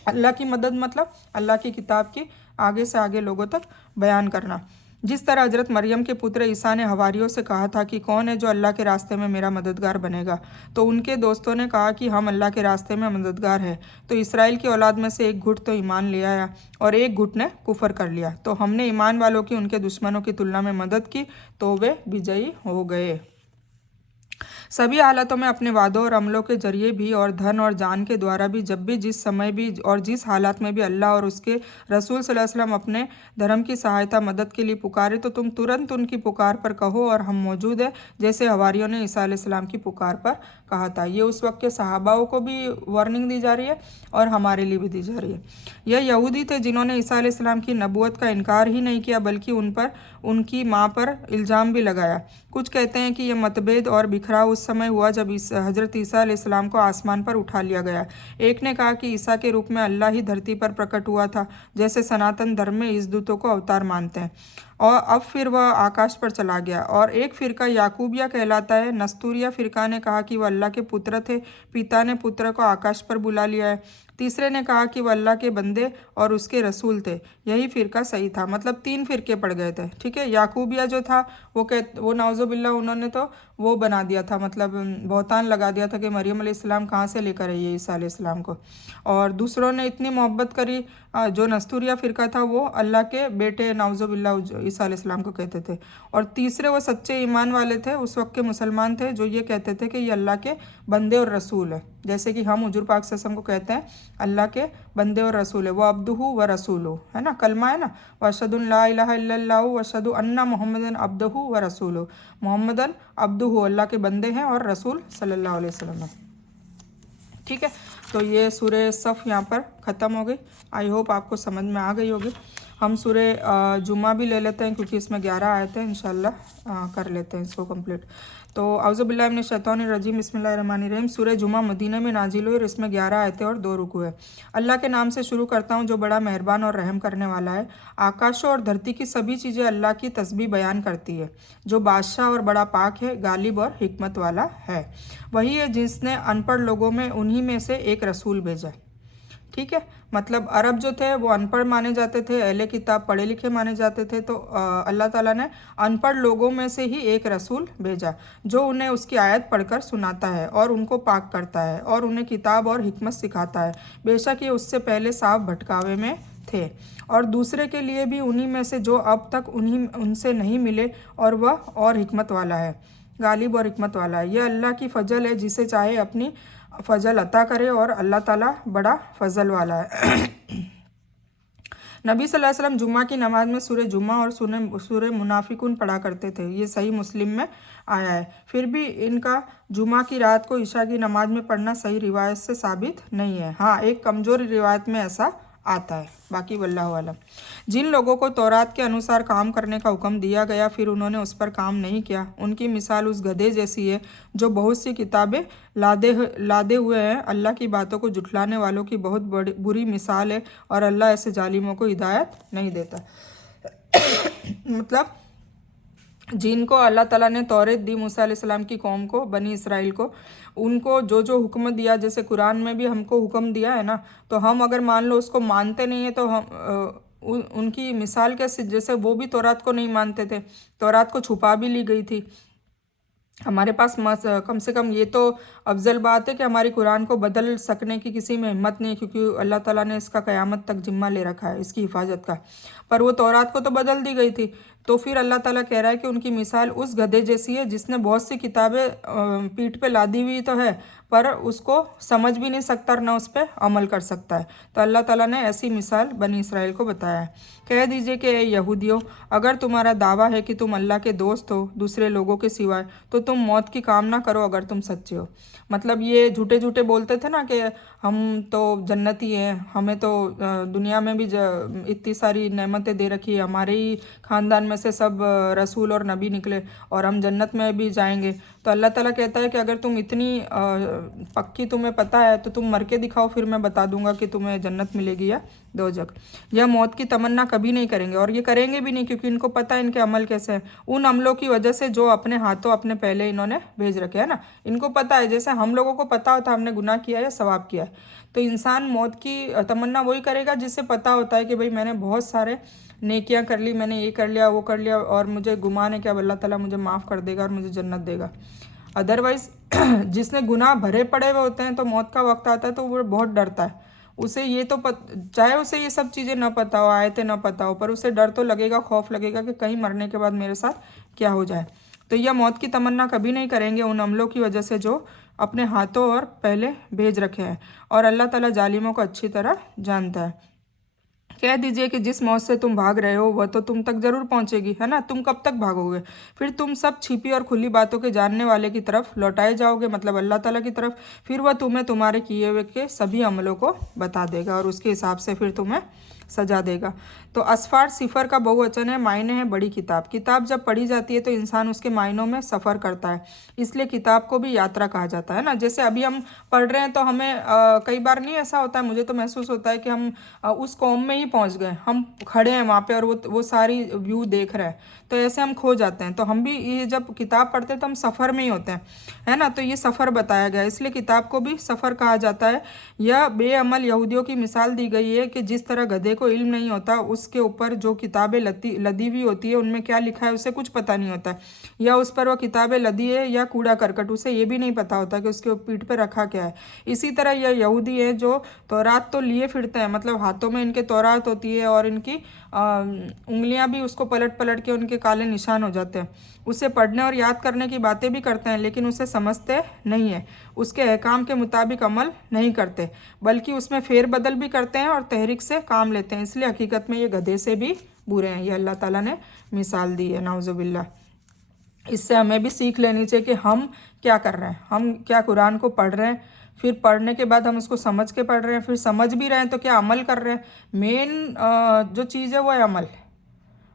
अल्लाह की मदद मतलब अल्लाह की किताब की आगे से आगे लोगों तक बयान करना। जिस तरह हजरत मरियम के पुत्र ईसा ने हवारियों से कहा था कि कौन है जो अल्लाह के रास्ते में मेरा मददगार बनेगा, तो उनके दोस्तों ने कहा कि हम अल्लाह के रास्ते में मददगार हैं। तो इसराइल की औलाद में से एक गुट तो ईमान ले आया और एक गुट ने कुफर कर लिया। तो हमने ईमान वालों की उनके दुश्मनों की तुलना में मदद की, तो वे विजयी हो गए। सभी हालतों में अपने वादों और अमलों के जरिए भी और धन और जान के द्वारा भी, जब भी, जिस समय भी और जिस हालात में भी अल्लाह और उसके रसूल सल्लल्लाहु अलैहि वसल्लम अपने धर्म की सहायता मदद के लिए पुकारे, तो तुम तुरंत उनकी पुकार पर कहो और हम मौजूद हैं, जैसे हवारियों ने ईसा अलैहिस्सलाम की पुकार पर कहा था। ये उस वक्त के सहाबाओं को भी वार्निंग दी जा रही है और हमारे लिए भी दी जा रही है। यह यहूदी थे जिन्होंने ईसा अलैहिस्सलाम की नबूवत का इनकार ही नहीं किया, बल्कि उन पर उनकी माँ पर इल्ज़ाम भी लगाया। कुछ कहते हैं कि यह मतभेद और बिखराव उस समय हुआ जब हज़रत ईसा अलैहिस्सलाम को आसमान पर उठा लिया गया। एक ने कहा कि ईसा के रूप में अल्लाह ही धरती पर प्रकट हुआ था, जैसे सनातन धर्म में इस दूतों को अवतार मानते हैं, और अब फिर वह आकाश पर चला गया। और एक फ़िरका याकूबिया कहलाता है। नस्तूरिया फ़िरका ने कहा कि वह अल्लाह के पुत्र थे, पिता ने पुत्र को आकाश पर बुला लिया है। तीसरे ने कहा कि वह अल्लाह के बंदे और उसके रसूल थे। यही फ़िरका सही था, मतलब 3 फ़िरके पड़ गए थे। ठीक है, याकूबिया जो था वो नाउज़ुबिल्लाह उन्होंने तो वो बना दिया था, मतलब बहतान लगा दिया था कि मरियम अलैहिस्सलाम कहाँ से लेकर आई है ईसा अलैहिस्सलाम को। और दूसरों ने इतनी मोहब्बत करी, जो नस्तूरिया फ़िरका था वो अल्लाह के बेटे नाउज़ुबिल्लाह ईसा अलैहिस्सलाम को कहते थे। और तीसरे वो सच्चे ईमान वाले थे, उस वक्त के मुसलमान थे, जो ये कहते थे कि ये अल्लाह के बंदे और रसूल है, जैसे कि हम हुजूर पाक सल्लल्लाहु अलैहि वसल्लम को कहते हैं अल्लाह के बंदे और रसूल है। वो अब्दुहु व रसूलु है ना, कलमा है ना, वअशहदु ला इलाहा इल्लल्लाहु वअशहदु अन्ना मुहम्मदन अब्दुहु व रसूलु। मोहम्मदन अब्दुहु अल्लाह के बंदे हैं और रसूल सल्लल्लाहु अलैहि वसल्लम है। ठीक है, तो ये सूरह सफ़ यहाँ पर ख़त्म हो गई। आई होप आपको समझ में आ गई होगी। हम सूरह जुमा भी ले लेते हैं क्योंकि इसमें 11 आयतें हैं, इंशाल्लाह कर लेते हैं इसको कंप्लीट। तो औज़ुबिल्लाहि मिनश शैतानिर रजीम, बिस्मिल्लाहिर्रहमानिर्रहीम। सूरह जुमा मदीने में नाजिल हुई और इसमें 11 आयतें और 2 रुकू है। अल्लाह के नाम से शुरू करता हूँ जो बड़ा मेहरबान और रहम करने वाला है। आकाशों और धरती की सभी चीज़ें अल्लाह की तस्बीह बयान करती है, जो बादशाह और बड़ा पाक है, गालिब और हिकमत वाला है। वही है जिसने अनपढ़ लोगों में उन्हीं में से एक रसूल भेजा। ठीक है, मतलब अरब जो थे वो अनपढ़ माने जाते थे, अहले किताब पढ़े लिखे माने जाते थे। तो अल्लाह ताला ने अनपढ़ लोगों में से ही एक रसूल भेजा, जो उन्हें उसकी आयत पढ़कर सुनाता है और उनको पाक करता है और उन्हें किताब और हिकमत सिखाता है। बेशक ये उससे पहले साफ भटकावे में थे, और दूसरे के लिए भी उन्हीं में से जो अब तक उनसे नहीं मिले, और वह और हिकमत वाला है, गालिब और हिकमत वाला है। यह अल्लाह की फ़जल है, जिसे चाहे अपनी फ़जल अता करे, और अल्लाह ताला बड़ा फ़जल वाला है। नबी सल्लल्लाहु अलैहि वसल्लम जुम्मा की नमाज में सूरह जुम्मा और सूरह मुनाफिकून पढ़ा करते थे। ये सही मुस्लिम में आया है। फिर भी इनका जुम्मा की रात को ईशा की नमाज में पढ़ना सही रिवायत से साबित नहीं है। हाँ, एक कमज़ोर रिवायत में ऐसा आता है। बाकी वल्लाहु आलम। जिन लोगों को तौरात के अनुसार काम करने का हुक्म दिया गया फिर उन्होंने उस पर काम नहीं किया, उनकी मिसाल उस गधे जैसी है जो बहुत सी किताबें लादे हुए हैं। अल्लाह की बातों को जुठलाने वालों की बहुत बुरी मिसाल है और अल्लाह ऐसे जालिमों को हिदायत नहीं देता। मतलब जिनको अल्लाह ताला ने तौरेत दी मूसा अलैहिस्सलाम की कौम को, बनी इसराइल को, उनको जो जो हुक्म दिया, जैसे कुरान में भी हमको हुक्म दिया है ना, तो हम अगर मान लो उसको मानते नहीं है तो हम उनकी मिसाल कैसे, जैसे वो भी तौरात को नहीं मानते थे, तौरात को छुपा भी ली गई थी। हमारे पास कम से कम ये तो अफजल बात है कि हमारी कुरान को बदल सकने की किसी में हिम्मत नहीं है, क्योंकि अल्लाह ताला ने इसका क़यामत तक जिम्मा ले रखा है इसकी हिफाजत का। पर वो तौरात को तो बदल दी गई थी। तो फिर अल्लाह ताला कह रहा है कि उनकी मिसाल उस गधे जैसी है जिसने बहुत सी किताबें पीठ पे लादी हुई तो है, पर उसको समझ भी नहीं सकता और ना उस पर अमल कर सकता है। तो अल्लाह ताला ने ऐसी मिसाल बनी इसराइल को बताया है। कह दीजिए कि यहूदियों, अगर तुम्हारा दावा है कि तुम अल्लाह के दोस्त हो दूसरे लोगों के सिवाय, तो तुम मौत की कामना करो अगर तुम सच्चे हो। मतलब ये झूठे झूठे बोलते थे ना कि हम तो जन्नती हैं, हमें तो दुनिया में भी इतनी सारी नेमतें दे रखी है, हमारे ही ख़ानदान में से सब रसूल और नबी निकले और हम जन्नत में भी जाएंगे। तो अल्लाह ताला कहता है कि अगर तुम इतनी पक्की तुम्हें पता है तो तुम मर के दिखाओ, फिर मैं बता दूंगा कि तुम्हें जन्नत मिलेगी या दोजख। यह मौत की तमन्ना कभी नहीं करेंगे और ये करेंगे भी नहीं, क्योंकि इनको पता है इनके अमल कैसे हैं, उन अमलों की वजह से जो अपने हाथों अपने पहले इन्होंने भेज रखे है ना। इनको पता है, जैसे हम लोगों को पता होता है हमने गुनाह किया या सवाब किया है, तो इंसान मौत की तमन्ना वही करेगा जिससे पता होता है कि भाई मैंने बहुत सारे नेकियां कर ली, मैंने ये कर लिया वो कर लिया और मुझे गुमान है कि अब अल्लाह ताला मुझे माफ़ कर देगा और मुझे जन्नत देगा। अदरवाइज़ जिसने गुनाह भरे पड़े हुए होते हैं तो मौत का वक्त आता है तो वो बहुत डरता है। उसे ये तो चाहे उसे ये सब चीज़ें ना पता हो, आयतें ना पता हो, पर उसे डर तो लगेगा, खौफ लगेगा कि कहीं मरने के बाद मेरे साथ क्या हो जाए। तो यह मौत की तमन्ना कभी नहीं करेंगे उन अमलों की वजह से जो अपने हाथों और पहले भेज रखे हैं, और अल्लाह ताला जालिमों को अच्छी तरह जानता है। कह दीजिए कि जिस मौत से तुम भाग रहे हो वह तो तुम तक जरूर पहुंचेगी, है ना। तुम कब तक भागोगे? फिर तुम सब छिपी और खुली बातों के जानने वाले की तरफ लौटाए जाओगे, मतलब अल्लाह ताला की तरफ। फिर वह तुम्हें तुम्हारे किए हुए के सभी अमलों को बता देगा और उसके हिसाब से फिर तुम्हें सजा देगा। तो असफार सिफर का बहुवचन है, मायने हैं बड़ी किताब। किताब जब पढ़ी जाती है तो इंसान उसके मायनों में सफ़र करता है, इसलिए किताब को भी यात्रा कहा जाता है ना। जैसे अभी हम पढ़ रहे हैं तो हमें कई बार नहीं ऐसा होता है, मुझे तो महसूस होता है कि हम उस कौम में ही पहुंच गए, हम खड़े हैं वहाँ पे और वो सारी व्यू देख रहे हैं, तो ऐसे हम खो जाते हैं। तो हम भी ये जब किताब पढ़ते हैं तो हम सफ़र में ही होते हैं, है ना। तो ये सफ़र बताया गया है, इसलिए किताब को भी सफ़र कहा जाता है। यह बेअमल यहूदियों की मिसाल दी गई है कि जिस तरह गधे को इल्म नहीं होता, उसके ऊपर जो किताबें लदी हुई होती है उनमें क्या लिखा है उसे कुछ पता नहीं होता, या उस पर वो किताबें लदी है या कूड़ा करकट, उसे ये भी नहीं पता होता कि उसके पीठ पे रखा क्या है। इसी तरह यह यहूदी है जो तौरात तो लिए फिरते हैं, मतलब हाथों में इनके तौरात होती है और इनकी उंगलियां भी उसको पलट पलट के उनके काले निशान हो जाते हैं। उसे पढ़ने और याद करने की बातें भी करते हैं, लेकिन उसे समझते नहीं है, उसके अहकाम के मुताबिक अमल नहीं करते, बल्कि उसमें फेरबदल भी करते हैं और तहरीक से काम लेते हैं। इसलिए हकीकत में ये गधे से भी बुरे हैं। ये अल्लाह ताला ने मिसाल दी है, नाउजुबिल्लाह। इससे हमें भी सीख लेनी चाहिए कि हम क्या कर रहे हैं। हम क्या कुरान को पढ़ रहे हैं, फिर पढ़ने के बाद हम उसको समझ के पढ़ रहे हैं, फिर समझ भी रहे हैं तो क्या अमल कर रहे हैं। मेन जो चीज़ है वो है अमल।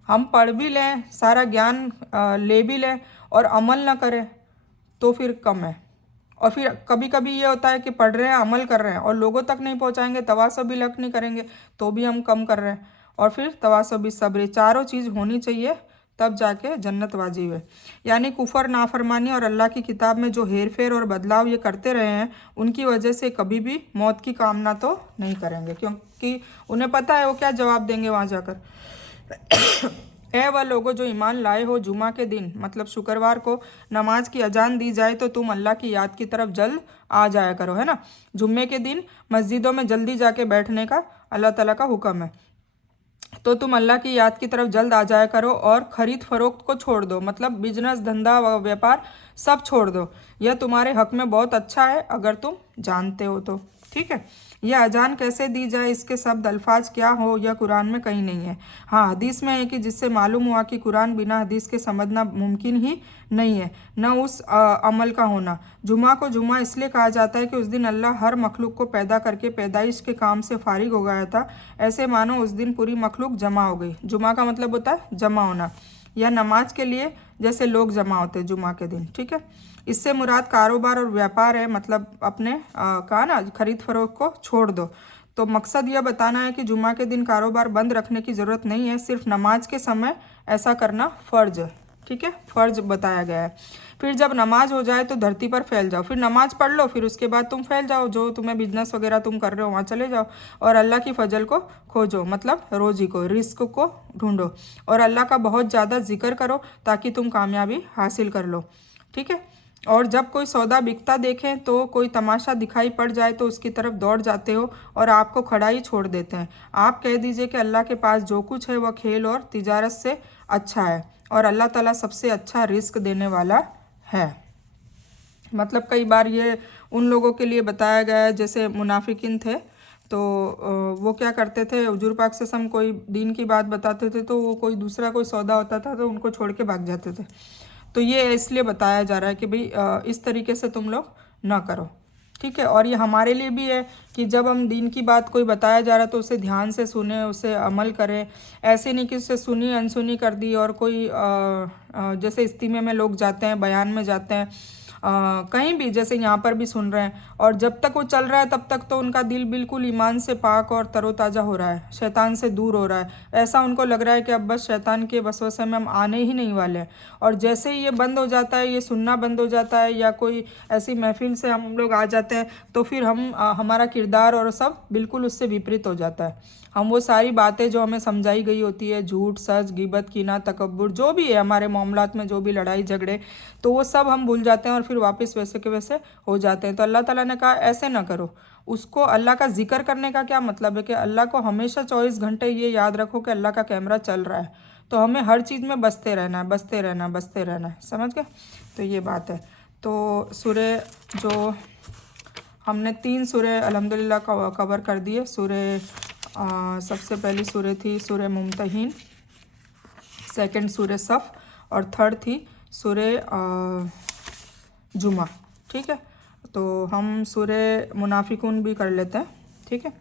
हम पढ़ भी लें, सारा ज्ञान ले भी लें और अमल ना करें तो फिर कम है। और फिर कभी कभी ये होता है कि पढ़ रहे हैं, अमल कर रहे हैं और लोगों तक नहीं पहुंचाएंगे, तवासो भी लक नहीं करेंगे तो भी हम कम कर रहे हैं। और फिर तवासो भी सब्र, चारों चीज़ होनी चाहिए तब जाके जन्नत वाजिब है। यानी कुफर, नाफरमानी और अल्लाह की किताब में जो हेर फेर और बदलाव ये करते रहे हैं, उनकी वजह से कभी भी मौत की कामना तो नहीं करेंगे, क्योंकि उन्हें पता है वो क्या जवाब देंगे वहाँ जाकर। ए वह लोगों जो ईमान लाए हो, जुमा के दिन मतलब शुक्रवार को नमाज की अजान दी जाए तो तुम अल्लाह की याद की तरफ जल्द आ जाया करो, है ना। जुम्मे के दिन मस्जिदों में जल्दी जाके बैठने का अल्लाह ताला का हुक्म है, तो तुम अल्लाह की याद की तरफ जल्द आ जाया करो और ख़रीद फरोख्त को छोड़ दो, मतलब बिजनेस, धंधा व व्यापार सब छोड़ दो। यह तुम्हारे हक में बहुत अच्छा है अगर तुम जानते हो तो, ठीक है। यह अजान कैसे दी जाए, इसके शब्द अल्फाज क्या हो, यह कुरान में कहीं नहीं है। हाँ, हदीस में है कि जिससे मालूम हुआ कि कुरान बिना हदीस के समझना मुमकिन ही नहीं है, न उस अमल का होना। जुमा को जुमा इसलिए कहा जाता है कि उस दिन अल्लाह हर मखलूक को पैदा करके पैदाइश के काम से फारिग हो गया था। ऐसे मानो उस दिन पूरी मखलूक जमा हो गई। जुमा का मतलब होता है जमा होना, या नमाज के लिए जैसे लोग जमा होते हैं जुमा के दिन। ठीक है, इससे मुराद कारोबार और व्यापार है, मतलब अपने कहा ना खरीद फरोख्त को छोड़ दो। तो मकसद यह बताना है कि जुमा के दिन कारोबार बंद रखने की ज़रूरत नहीं है, सिर्फ नमाज के समय ऐसा करना फ़र्ज है। ठीक है, फ़र्ज बताया गया है। फिर जब नमाज हो जाए तो धरती पर फैल जाओ, फिर नमाज पढ़ लो, फिर उसके बाद तुम फैल जाओ, जो तुम्हें बिजनेस वगैरह तुम कर रहे हो वहाँ चले जाओ, और अल्लाह की फजल को खोजो, मतलब रोजी को, रिस्क को ढूंढो, और अल्लाह का बहुत ज़्यादा जिक्र करो ताकि तुम कामयाबी हासिल कर लो। ठीक है, और जब कोई सौदा बिकता देखें तो कोई तमाशा दिखाई पड़ जाए तो उसकी तरफ दौड़ जाते हो और आपको खड़ा ही छोड़ देते हैं। आप कह दीजिए कि अल्लाह के पास जो कुछ है वह खेल और तिजारत से अच्छा है, और अल्लाह ताला सबसे अच्छा रिस्क देने वाला है। मतलब कई बार ये उन लोगों के लिए बताया गया है जैसे मुनाफिकीन थे, तो वो क्या करते थे, हुजूर पाक सल्लल्लाहु अलैहि वसल्लम कोई दीन की बात बताते थे तो वो कोई दूसरा कोई सौदा होता था तो उनको छोड़ के भाग जाते थे। तो ये इसलिए बताया जा रहा है कि भाई इस तरीके से तुम लोग ना करो। ठीक है, और ये हमारे लिए भी है कि जब हम दीन की बात कोई बताया जा रहा है तो उसे ध्यान से सुने, उसे अमल करें। ऐसे नहीं कि उससे सुनी अनसुनी कर दी, और कोई जैसे इस्तीमे में लोग जाते हैं, बयान में जाते हैं, कहीं भी जैसे यहाँ पर भी सुन रहे हैं, और जब तक वो चल रहा है तब तक तो उनका दिल बिल्कुल ईमान से पाक और तरोताज़ा हो रहा है, शैतान से दूर हो रहा है। ऐसा उनको लग रहा है कि अब बस शैतान के वसवसे में हम आने ही नहीं वाले हैं। और जैसे ही ये बंद हो जाता है, ये सुनना बंद हो जाता है, या कोई ऐसी महफिल से हम लोग आ जाते हैं तो फिर हमारा किरदार और सब बिल्कुल उससे विपरीत हो जाता है। हम वो सारी बातें जो हमें समझाई गई होती है, झूठ सच गिबत कीना तकब्बुर जो भी है हमारे मामलात में, जो भी लड़ाई झगड़े, तो वो सब हम भूल जाते हैं और फिर वापस वैसे के वैसे हो जाते हैं। तो अल्लाह ताला ने कहा ऐसे ना करो। उसको अल्लाह का जिक्र करने का क्या मतलब है कि अल्लाह को हमेशा 24 घंटे ये याद रखो कि अल्लाह का कैमरा चल रहा है, तो हमें हर चीज़ में बसते रहना है, बसते रहना, बसते रहना है। समझ गए? तो ये बात है। तो सूरे जो हमने 3 सूरे अल्हम्दुलिल्लाह कवर कर दिए। सूरे सबसे पहली सूरे थी सूरे मुमतहिन, सेकंड सूरे सफ़, और थर्ड थी सूरे जुमा। ठीक है, तो हम सूरे मुनाफिकून भी कर लेते हैं। ठीक है,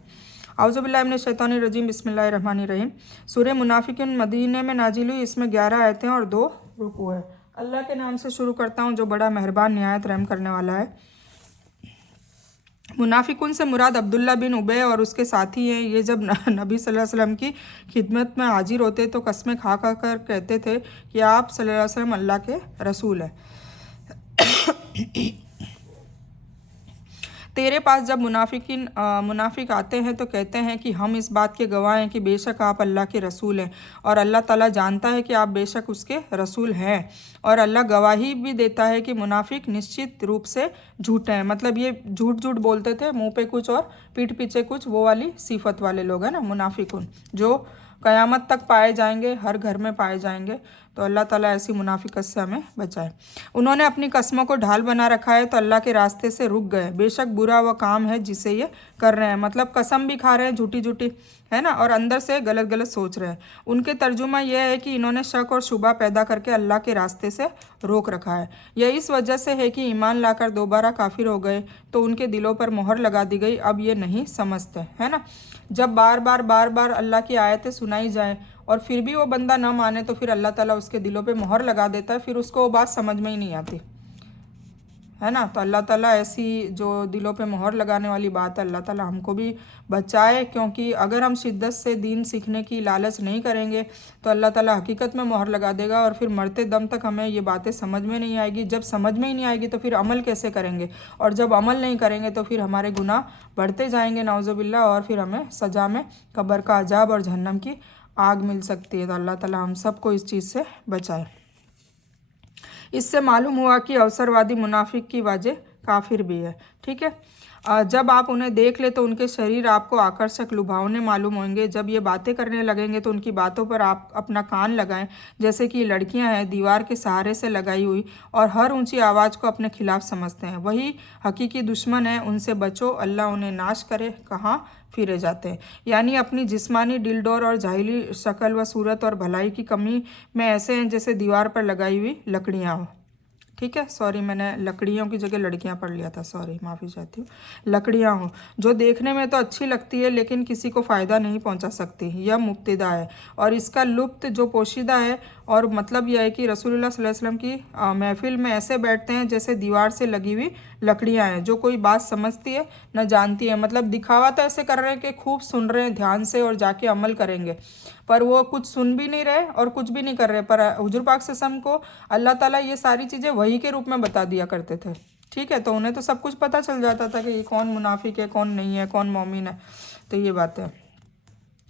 आउज़ुबिल्लाहि मिनश शैतानिर रजीम, बिस्मिल्लाहिर रहमानिर रहीम। सूरे मुनाफिकून मदीने में नाजिल हुई, इसमें 11 आयतें और 2 रुकू है। अल्लाह के नाम से शुरू करता हूँ जो बड़ा मेहरबान निहायत रहम करने वाला है। मुनाफिकुन से मुराद अब्दुल्ला बिन उबे और उसके साथी हैं। ये जब नबी सल्लल्लाहु अलैहि वसल्लम की खिदमत में हाजिर होते तो कस्में खा खा कर कहते थे कि आप सल्लल्लाहु अलैहि वसल्लम अल्लाह के रसूल हैं। तेरे पास जब मुनाफिक आते हैं तो कहते हैं कि हम इस बात के गवाह हैं कि बेशक आप अल्लाह के रसूल हैं, और अल्लाह ताला जानता है कि आप बेशक उसके रसूल हैं। और अल्लाह गवाही भी देता है कि मुनाफिक निश्चित रूप से झूठे हैं। मतलब ये झूठ झूठ बोलते थे, मुंह पे कुछ और पीठ पीछे कुछ, वो वाली सिफत वाले लोग हैं ना मुनाफिकुन, जो क़यामत तक पाए जाएंगे, हर घर में पाए जाएंगे। तो अल्लाह ताला ऐसी मुनाफिकत से हमें बचाए। उन्होंने अपनी कस्मों को ढाल बना रखा है तो अल्लाह के रास्ते से रुक गए। बेशक बुरा वह काम है जिसे ये कर रहे हैं। मतलब कसम भी खा रहे हैं झूठी झूठी, है ना, और अंदर से गलत गलत सोच रहे हैं। उनके तर्जुमा यह है कि इन्होंने शक और शुबा पैदा करके अल्लाह के रास्ते से रोक रखा है। यह इस वजह से है कि ईमान लाकर दोबारा काफिर हो गए तो उनके दिलों पर मोहर लगा दी गई। अब ये नहीं समझते, है ना। जब बार बार अल्लाह की आयतें सुनाई जाए और फिर भी वो बंदा ना माने तो फिर अल्लाह ताला उसके दिलों पे मोहर लगा देता है, फिर उसको वो बात समझ में ही नहीं आती, है ना। तो अल्लाह ताला ऐसी जो दिलों पे मोहर लगाने वाली बात है, अल्लाह ताला हमको भी बचाए। क्योंकि अगर हम शिद्दत से दीन सीखने की लालच नहीं करेंगे तो अल्लाह ताला हकीकत में मोहर लगा देगा, और फिर मरते दम तक हमें ये बातें समझ में नहीं आएगी। जब समझ में ही नहीं आएगी तो फिर अमल कैसे करेंगे, और जब अमल नहीं करेंगे तो फिर हमारे गुनाह बढ़ते जाएंगे नाउज़ुबिल्लाह, और फिर हमें सज़ा में कब्र का अजाब और जहन्नम की आग मिल सकती है। तो अल्लाह ताला हम सबको इस चीज़ से बचाए। इससे मालूम हुआ कि अवसरवादी मुनाफिक की वजह काफिर भी है। ठीक है, जब आप उन्हें देख ले तो उनके शरीर आपको आकर्षक लुभावने मालूम होंगे। जब ये बातें करने लगेंगे तो उनकी बातों पर आप अपना कान लगाएं, जैसे कि लड़कियां हैं दीवार के सहारे से लगाई हुई और हर ऊंची आवाज़ को अपने खिलाफ समझते हैं। वही हकीकी दुश्मन है, उनसे बचो, अल्लाह उन्हें नाश करे, कहाँ फिरे जाते हैं। यानी अपनी जिस्मानी डिलडोर और जाहिली शक्ल व सूरत और भलाई की कमी में ऐसे हैं जैसे दीवार पर लगाई हुई लकड़ियाँ हों। ठीक है, सॉरी, मैंने लकड़ियों की जगह लड़कियां पढ़ लिया था, सॉरी, माफ़ी चाहती हूँ। लकड़ियां हो जो देखने में तो अच्छी लगती है लेकिन किसी को फ़ायदा नहीं पहुंचा सकती, यह मुब्तदा है और इसका लुप्त जो पोशीदा है। और मतलब यह है कि रसूलुल्लाह सल्लल्लाहु अलैहि वसल्लम की महफिल में ऐसे बैठते हैं जैसे दीवार से लगी हुई लकड़ियां हैं, जो कोई बात समझती है न जानती है। मतलब दिखावा तो ऐसे कर रहे हैं कि खूब सुन रहे हैं ध्यान से और जाके अमल करेंगे, पर वो कुछ सुन भी नहीं रहे और कुछ भी नहीं कर रहे। पर हुजूर पाक सल्लल्लाहु अलैहि वसल्लम को अल्लाह ताला ये सारी चीज़ें वही के रूप में बता दिया करते थे। ठीक है, तो उन्हें तो सब कुछ पता चल जाता था कि कौन मुनाफिक है, कौन नहीं है, कौन मोमिन है। तो ये बात है।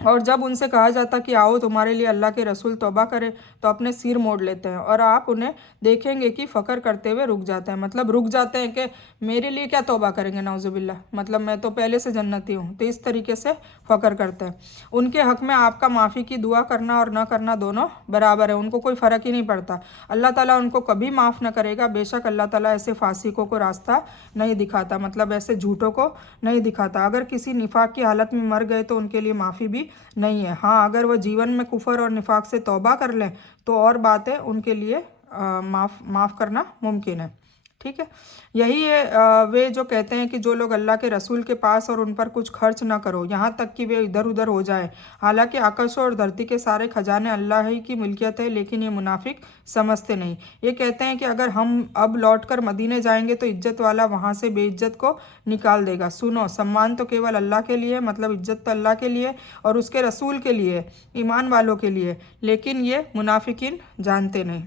और जब उनसे कहा जाता कि आओ तुम्हारे लिए अल्लाह के रसूल तौबा करें, तो अपने सिर मोड़ लेते हैं और आप उन्हें देखेंगे कि फ़क्र करते हुए रुक जाते हैं। मतलब रुक जाते हैं कि मेरे लिए क्या तौबा करेंगे, नाउजुबिल्लाह, मतलब मैं तो पहले से जन्नती हूँ। तो इस तरीके से फ़क्र करते हैं। उनके हक़ में आपका माफ़ी की दुआ करना और ना करना दोनों बराबर है, उनको कोई फ़र्क ही नहीं पड़ता। अल्लाह ताला उनको कभी माफ़ न करेगा। बेशक अल्लाह ताला ऐसे फासिकों को रास्ता नहीं दिखाता, मतलब ऐसे झूठों को नहीं दिखाता। अगर किसी निफाक की हालत में मर गए तो उनके लिए माफ़ी भी नहीं है। हाँ, अगर वह जीवन में कुफर और निफाक से तौबा कर लें तो और बात है, उनके लिए माफ़ करना मुमकिन है। ठीक है, यही है वे जो कहते हैं कि जो लोग अल्लाह के रसूल के पास और उन पर कुछ खर्च ना करो यहाँ तक कि वे इधर उधर हो जाए। हालांकि आकाशों और धरती के सारे खजाने अल्लाह ही की मिल्कियत है, लेकिन ये मुनाफिक समझते नहीं। ये कहते हैं कि अगर हम अब लौटकर मदीने जाएंगे तो इज्जत वाला वहाँ से बेइज्जत को निकाल देगा। सुनो, सम्मान तो केवल अल्लाह के लिए, मतलब इज्जत तो अल्लाह के लिए और उसके रसूल के लिए, ईमान वालों के लिए, लेकिन ये मुनाफिकीन जानते नहीं।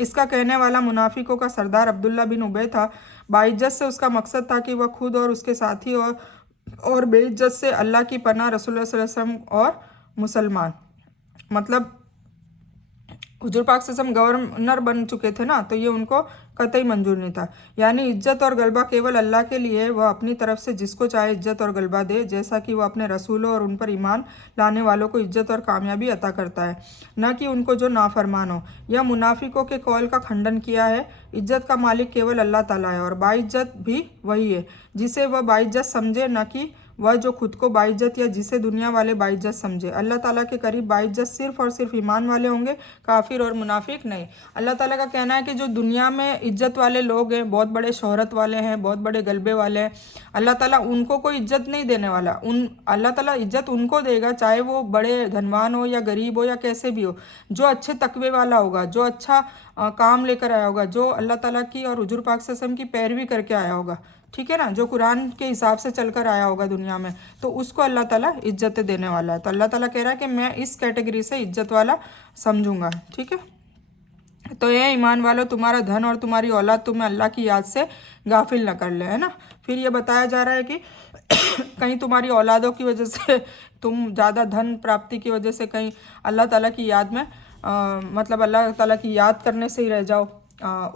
इसका कहने वाला मुनाफिकों का सरदार अब्दुल्ला बिन उबय था। बाइज्जत से उसका मकसद था कि वह खुद और उसके साथी और बेइज्जत से अल्लाह की पनाह रसूलुल्लाह सल्लल्लाहु अलैहि वसल्लम और मुसलमान, मतलब हुजूर पाक सल्लल्लाहु अलैहि वसल्लम गवर्नर बन चुके थे ना, तो ये उनको कतई मंजूर नहीं था। यानी इज्जत और गलबा केवल अल्लाह के लिए, वह अपनी तरफ से जिसको चाहे इज्जत और गलबा दे, जैसा कि वह अपने रसूलों और उन पर ईमान लाने वालों को इज्जत और कामयाबी अता करता है, न कि उनको जो नाफरमान हो। यह मुनाफिकों के कौल का खंडन किया है। इज्जत का मालिक केवल अल्लाह ताला है और बाइज्जत भी वही है जिसे वह बाइज्जत समझे, न कि वह जो खुद को बाइज्जत या जिसे दुनिया वाले बाइज्जत समझे। अल्लाह ताला के करीब बाइज्जत सिर्फ और सिर्फ ईमान वाले होंगे, काफिर और मुनाफिक नहीं। अल्लाह ताला का कहना है कि जो दुनिया में इज्जत वाले लोग हैं, बहुत बड़े शोहरत वाले हैं, बहुत बड़े गलबे वाले हैं, अल्लाह ताला उनको कोई इज्जत नहीं देने वाला। अल्लाह ताला इज्जत उनको देगा, चाहे वो बड़े धनवान हो या गरीब हो या कैसे भी हो, जो अच्छे तकवे वाला होगा, जो अच्छा काम लेकर आया होगा, जो अल्लाह ताला की और हुजूर पाक सल्लल्लाहु अलैहि वसल्लम की पैरवी करके आया होगा। ठीक है ना, जो कुरान के हिसाब से चलकर आया होगा दुनिया में, तो उसको अल्लाह ताला इज्जत देने वाला है। तो अल्लाह ताला कह रहा है कि मैं इस कैटेगरी से इज्जत वाला समझूंगा। ठीक है, तो ये ईमान वालों, तुम्हारा धन और तुम्हारी औलाद तुम्हें अल्लाह की याद से गाफिल न कर ले, है ना। फिर ये बताया जा रहा है कि कहीं तुम्हारी औलादों की वजह से, तुम ज़्यादा धन प्राप्ति की वजह से कहीं अल्लाह ताला की याद में मतलब अल्लाह ताला की याद करने से ही रह जाओ,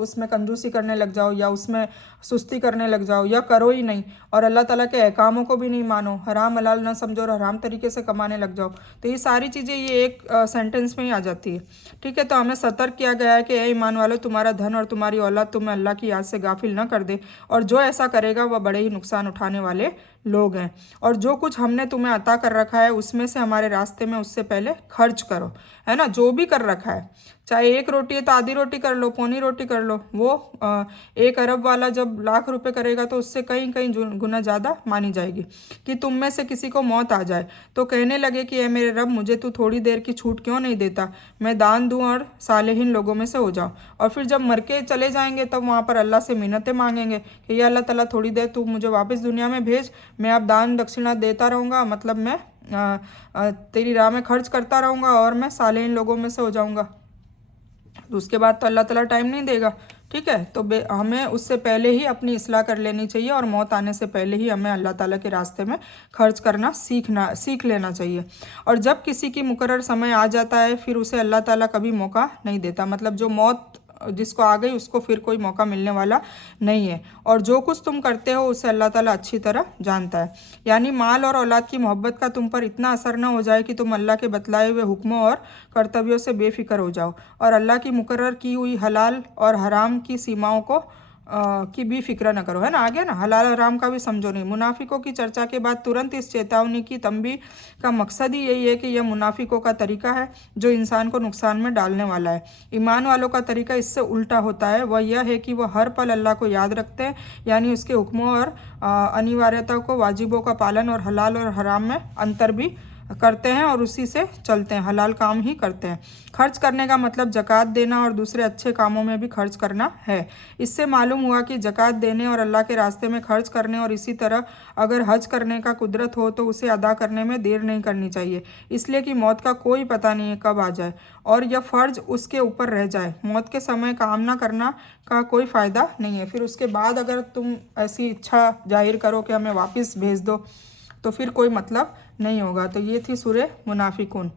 उसमें कंजूसी करने लग जाओ या उसमें सुस्ती करने लग जाओ या करो ही नहीं और अल्लाह ताला के अहकामों को भी नहीं मानो, हराम हलाल ना समझो और हराम तरीके से कमाने लग जाओ। तो ये सारी चीज़ें ये एक सेंटेंस में ही आ जाती है। ठीक है, तो हमें सतर्क किया गया है कि ए ईमान वालों, तुम्हारा धन और तुम्हारी औलाद तुम्हें अल्लाह की याद से गाफिल न कर दे, और जो ऐसा करेगा वह बड़े ही नुकसान उठाने वाले लोग हैं। और जो कुछ हमने तुम्हें अता कर रखा है उसमें से हमारे रास्ते में उससे पहले खर्च करो, है ना। जो भी कर रखा है, चाहे एक रोटी है तो आधी रोटी कर लो, पौनी रोटी कर लो। वो 1 अरब वाला जब लाख रुपए करेगा तो उससे कहीं कहीं गुना ज़्यादा मानी जाएगी। कि तुम में से किसी को मौत आ जाए तो कहने लगे कि ए मेरे रब, मुझे तू थोड़ी देर की छूट क्यों नहीं देता, मैं दान दूं और सालेहीन लोगों में से हो जाऊं। और फिर जब मर के चले जाएंगे तब वहाँ पर अल्लाह से मिन्नतें मांगेंगे कि या अल्लाह ताला थोड़ी देर तू मुझे वापस दुनिया में भेज, मैं अब दान दक्षिणा देता रहूँगा, मतलब मैं तेरी राह में खर्च करता रहूँगा और मैं सालेहीन लोगों में से हो जाऊँगा। तो उसके बाद तो अल्लाह ताला टाइम नहीं देगा। ठीक है, तो हमें उससे पहले ही अपनी इस्लाह कर लेनी चाहिए और मौत आने से पहले ही हमें अल्लाह ताला के रास्ते में खर्च करना सीख लेना चाहिए। और जब किसी की मुकर्रर समय आ जाता है फिर उसे अल्लाह ताला कभी मौका नहीं देता, मतलब जो मौत जिसको आ गई उसको फिर कोई मौका मिलने वाला नहीं है। और जो कुछ तुम करते हो उसे अल्लाह ताला अच्छी तरह जानता है। यानी माल और औलाद की मोहब्बत का तुम पर इतना असर न हो जाए कि तुम अल्लाह के बतलाए हुए हुक्मों और कर्तव्यों से बेफिक्र हो जाओ और अल्लाह की मुकर्रर की हुई हलाल और हराम की सीमाओं को की भी फिक्र न करो, है ना। आ गया ना, हलाल हराम का भी समझो नहीं। मुनाफिकों की चर्चा के बाद तुरंत इस चेतावनी की तंबी का मकसद ही यही है कि यह मुनाफिकों का तरीका है जो इंसान को नुकसान में डालने वाला है। ईमान वालों का तरीका इससे उल्टा होता है, वह यह है कि वह हर पल अल्लाह को याद रखते हैं, यानी उसके हुक्मों और अनिवार्यता को, वाजिबों का पालन और हलाल और हराम में अंतर भी करते हैं और उसी से चलते हैं, हलाल काम ही करते हैं। खर्च करने का मतलब ज़कात देना और दूसरे अच्छे कामों में भी खर्च करना है। इससे मालूम हुआ कि ज़कात देने और अल्लाह के रास्ते में खर्च करने और इसी तरह अगर हज करने का कुदरत हो तो उसे अदा करने में देर नहीं करनी चाहिए, इसलिए कि मौत का कोई पता नहीं है कब आ जाए और यह फ़र्ज उसके ऊपर रह जाए। मौत के समय काम ना करना का कोई फ़ायदा नहीं है। फिर उसके बाद अगर तुम ऐसी इच्छा जाहिर करो कि हमें वापस भेज दो तो फिर कोई मतलब नहीं होगा। तो ये थी सूरह मुनाफिकून।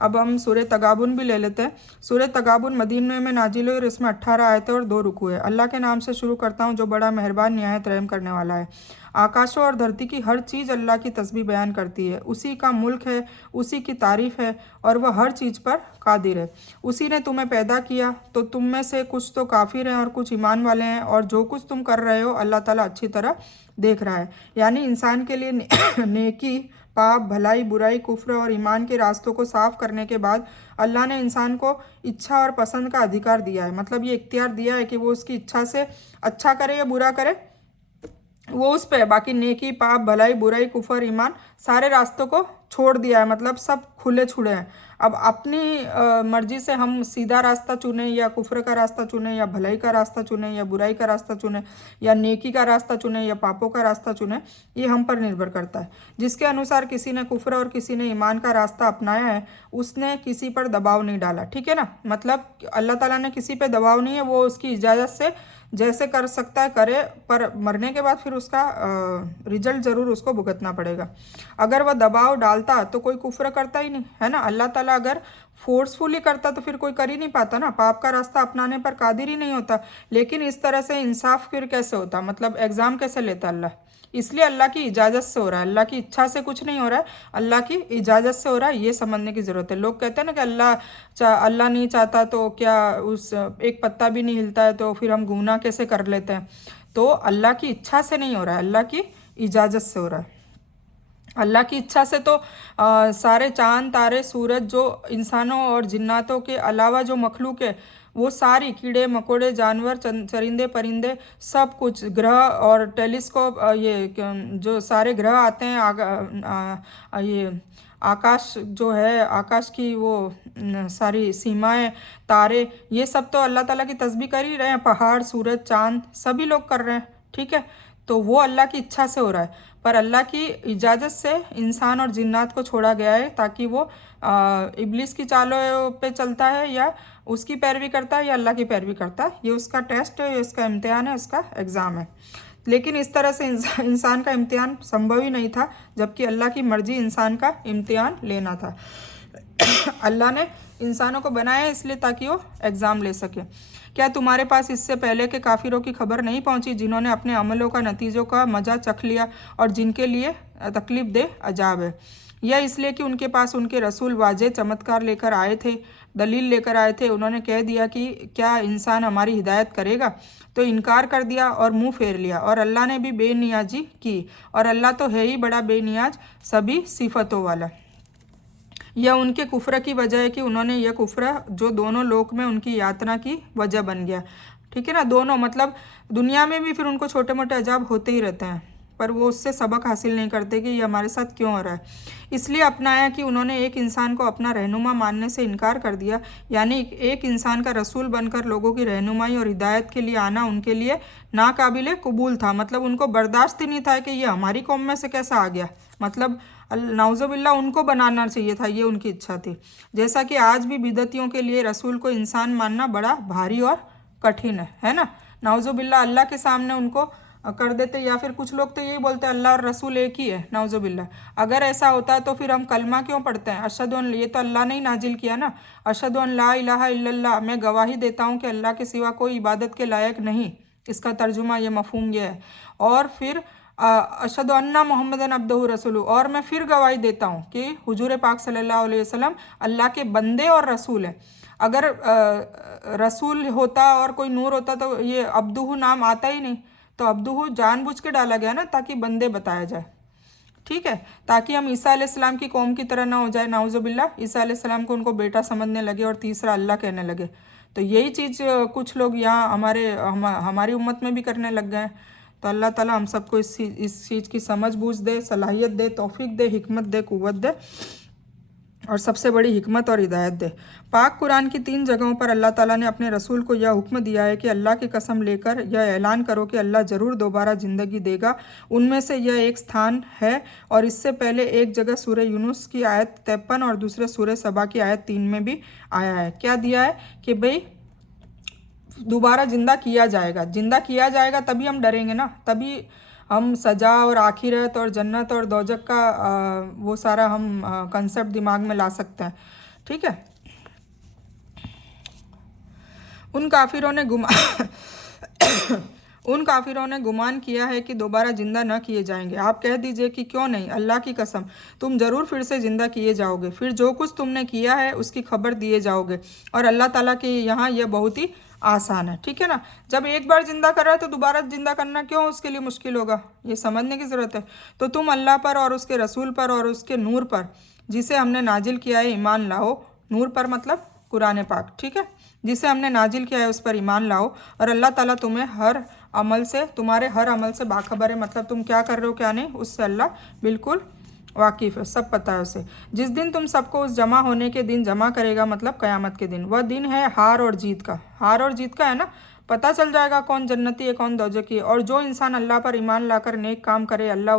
अब हम सूरह तगाबुन भी ले लेते हैं। सूरह तगाबुन मदीने में नाजिल हुई और इसमें 18 आयतें और 2 रुकू है। अल्लाह के नाम से शुरू करता हूँ जो बड़ा मेहरबान निहायत रहम करने वाला है। आकाशों और धरती की हर चीज़ अल्लाह की तस्बीह बयान करती है। उसी का मुल्क है, उसी की तारीफ़ है और वह हर चीज़ पर कादिर है। उसी ने तुम्हें पैदा किया तो तुम में से कुछ तो काफिर हैं और कुछ ईमान वाले हैं, और जो कुछ तुम कर रहे हो अल्लाह ताला अच्छी तरह देख रहा है। यानी इंसान के लिए नेकी, पाप, भलाई, बुराई, कुफ्र और ईमान के रास्तों को साफ करने के बाद अल्लाह ने इंसान को इच्छा और पसंद का अधिकार दिया है। मतलब ये इख्तियार दिया है कि वो उसकी इच्छा से अच्छा करे या बुरा करे, वो उस पे है। बाकी नेकी, पाप, भलाई, बुराई, कुफर, ईमान सारे रास्तों को छोड़ दिया है, मतलब सब खुले छुड़े हैं। अब अपनी मर्जी से हम सीधा रास्ता चुने या कुफ्र का रास्ता चुने या भलाई का रास्ता चुने या बुराई का रास्ता चुने या नेकी का रास्ता चुने या पापों का रास्ता चुने, ये हम पर निर्भर करता है। जिसके अनुसार किसी ने कुफ्र और किसी ने ईमान का रास्ता अपनाया है उसने किसी पर दबाव नहीं डाला, ठीक है ना। मतलब अल्लाह ताला ने किसी पे दबाव नहीं है, वो उसकी इजाज़त से जैसे कर सकता है करे, पर मरने के बाद फिर उसका रिजल्ट ज़रूर उसको भुगतना पड़ेगा। अगर वह दबाव डालता तो कोई कुफ्र करता ही नहीं, है ना। अल्लाह ताला अगर फोर्सफुली करता तो फिर कोई कर ही नहीं पाता ना, पाप का रास्ता अपनाने पर कादिर ही नहीं होता। लेकिन इस तरह से इंसाफ फिर कैसे होता, मतलब एग्ज़ाम कैसे लेता अल्लाह। इसलिए अल्लाह की इजाज़त से हो रहा है, अल्लाह की इच्छा से कुछ नहीं हो रहा है, अल्लाह की इजाज़त से हो रहा है। ये समझने की ज़रूरत है। लोग कहते हैं ना कि अल्लाह नहीं चाहता तो क्या उस एक पत्ता भी नहीं हिलता है तो फिर हम गुनाह कैसे कर लेते हैं। तो अल्लाह की इच्छा से नहीं हो रहा है, अल्लाह की इजाज़त से हो रहा है। अल्लाह की इच्छा से तो सारे चांद, तारे, सूरज, जो इंसानों और जिन्नातों के अलावा जो मखलूक है वो सारी, कीड़े मकोड़े, जानवर, चरिंदे परिंदे, सब कुछ, ग्रह और टेलीस्कोप, जो सारे ग्रह आते हैं, ये आकाश जो है, आकाश की वो सारी सीमाएं, तारे, ये सब तो अल्लाह ताला की तस्बीह कर ही रहे हैं। पहाड़, सूरज, चांद, सभी लोग कर रहे हैं, ठीक है। तो वो अल्लाह की इच्छा से हो रहा है, पर अल्लाह की इजाज़त से इंसान और जिन्नात को छोड़ा गया है ताकि वो इब्लिस की चालों पे चलता है या उसकी पैरवी करता है या अल्लाह की पैरवी करता है। ये उसका टेस्ट है, ये उसका इम्तिहान है, उसका एग्ज़ाम है। लेकिन इस तरह से इंसान का इम्तिहान संभव ही नहीं था, जबकि अल्लाह की मर्जी इंसान का इम्तिहान लेना था। अल्लाह ने इंसानों को बनाया इसलिए ताकि वो एग्ज़ाम ले सके। क्या तुम्हारे पास इससे पहले के काफिरों की खबर नहीं पहुंची जिन्होंने अपने अमलों का नतीजों का मजा चख लिया और जिनके लिए तकलीफ दे अजाब है। यह इसलिए कि उनके पास उनके रसूल वाजे चमत्कार लेकर आए थे, दलील लेकर आए थे। उन्होंने कह दिया कि क्या इंसान हमारी हिदायत करेगा, तो इनकार कर दिया और मुंह फेर लिया, और अल्लाह ने भी बेनियाजी की, और अल्लाह तो है ही बड़ा बेनियाज, सभी सिफतों वाला। यह उनके कुफ्र की वजह है कि उन्होंने यह कुफ्र जो दोनों लोक में उनकी यातना की वजह बन गया, ठीक है ना। दोनों, मतलब दुनिया में भी फिर उनको छोटे मोटे अजाब होते ही रहते हैं, पर वो उससे सबक हासिल नहीं करते कि ये हमारे साथ क्यों हो रहा है। इसलिए अपनाया कि उन्होंने एक इंसान को अपना रहनुमा मानने से इनकार कर दिया, यानी एक इंसान का रसूल बनकर लोगों की रहनुमाई और हिदायत के लिए आना उनके लिए नाकाबिले कबूल था। मतलब उनको बर्दाश्त ही नहीं था कि ये हमारी कौम में से कैसा आ गया, मतलब नाउज़ुबिल्लाह उनको बनाना चाहिए था, ये उनकी इच्छा थी। जैसा कि आज भी बिदतियों के लिए रसूल को इंसान मानना बड़ा भारी और कठिन है ना। नाउज़ुबिल्लाह अल्लाह के सामने उनको कर देते, या फिर कुछ लोग तो यही बोलते हैं अल्लाह और रसूल एक ही है, नाउजुबिल्ला। अगर ऐसा होता है तो फिर हम कलमा क्यों पढ़ते हैं? अशहदु अन, ये तो अल्लाह ने ही नाजिल किया ना, अशहदु अन ला इलाहा इल्लल्लाह, मैं गवाही देता हूँ कि अल्लाह के सिवा कोई इबादत के लायक नहीं, इसका तर्जुमा ये मफहूम ये है। और फिर अशहदु अन्ना मोहम्मदन अब्दुहु रसूलुहु, और मैं फिर गवाही देता हूँ कि हुजूर पाक सल्लल्लाहु अलैहि वसल्लम अल्लाह के बंदे और रसूल हैं। अगर रसूल होता और कोई नूर होता तो ये अब्दुहु नाम आता ही नहीं, तो अब्दुहु जानबूझ के डाला गया ना, ताकि बंदे बताया जाए, ठीक है, ताकि हम ईसा अलैहिस्सलाम की कौम की तरह ना हो जाए, नाउजुबिल्ला, ईसा अलैहिस्सलाम को उनको बेटा समझने लगे और तीसरा अल्लाह कहने लगे। तो यही चीज़ कुछ लोग यहाँ हमारी उम्मत में भी करने लग गए हैं। तो अल्लाह ताला हम सबको इस चीज़ की समझ बूझ दे, सलाहियत दे, तौफीक दे, हिकमत दे, कुव्वत दे, और सबसे बड़ी हिकमत और हिदायत दे। पाक कुरान की 3 जगहों पर अल्लाह ताला ने अपने रसूल को यह हुक्म दिया है कि अल्लाह की कसम लेकर यह ऐलान करो कि अल्लाह ज़रूर दोबारा ज़िंदगी देगा। उनमें से यह एक स्थान है, और इससे पहले एक जगह सूरह यूनुस की आयत 53 और दूसरे सूरह सबा की आयत 3 में भी आया है। क्या दिया है कि भाई दोबारा ज़िंदा किया जाएगा, ज़िंदा किया जाएगा, तभी हम डरेंगे ना, तभी हम सजा और आखिरत और जन्नत और दोजक का वो सारा हम कंसेप्ट दिमाग में ला सकते हैं, ठीक है। उन काफिरों ने गुमान किया है कि दोबारा ज़िंदा न किए जाएंगे। आप कह दीजिए कि क्यों नहीं, अल्लाह की कसम तुम ज़रूर फिर से ज़िंदा किए जाओगे, फिर जो कुछ तुमने किया है उसकी खबर दिए जाओगे, और अल्लाह ताला के यहाँ यह बहुत ही आसान है, ठीक है ना। जब एक बार ज़िंदा कर रहा है तो दोबारा ज़िंदा करना क्यों उसके लिए मुश्किल होगा, ये समझने की ज़रूरत है। तो तुम अल्लाह पर और उसके रसूल पर और उसके नूर पर जिसे हमने नाजिल किया है ईमान लाओ। नूर पर मतलब कुरान पाक, ठीक है, जिसे हमने नाजिल किया है उस पर ईमान लाओ, और अल्लाह ताला तुम्हें तुम्हारे हर अमल से बाखबर है, मतलब तुम क्या कर रहे हो क्या नहीं, उससे अल्लाह बिल्कुल वाकिफ़ है, सब पता है उसे। जिस दिन तुम सबको उस जमा होने के दिन जमा करेगा, मतलब क़यामत के दिन, वह दिन है हार और जीत का। हार और जीत का है ना, पता चल जाएगा कौन जन्नती है कौन दोजकी है। और जो इंसान अल्लाह पर ईमान लाकर नेक काम करे, अल्लाह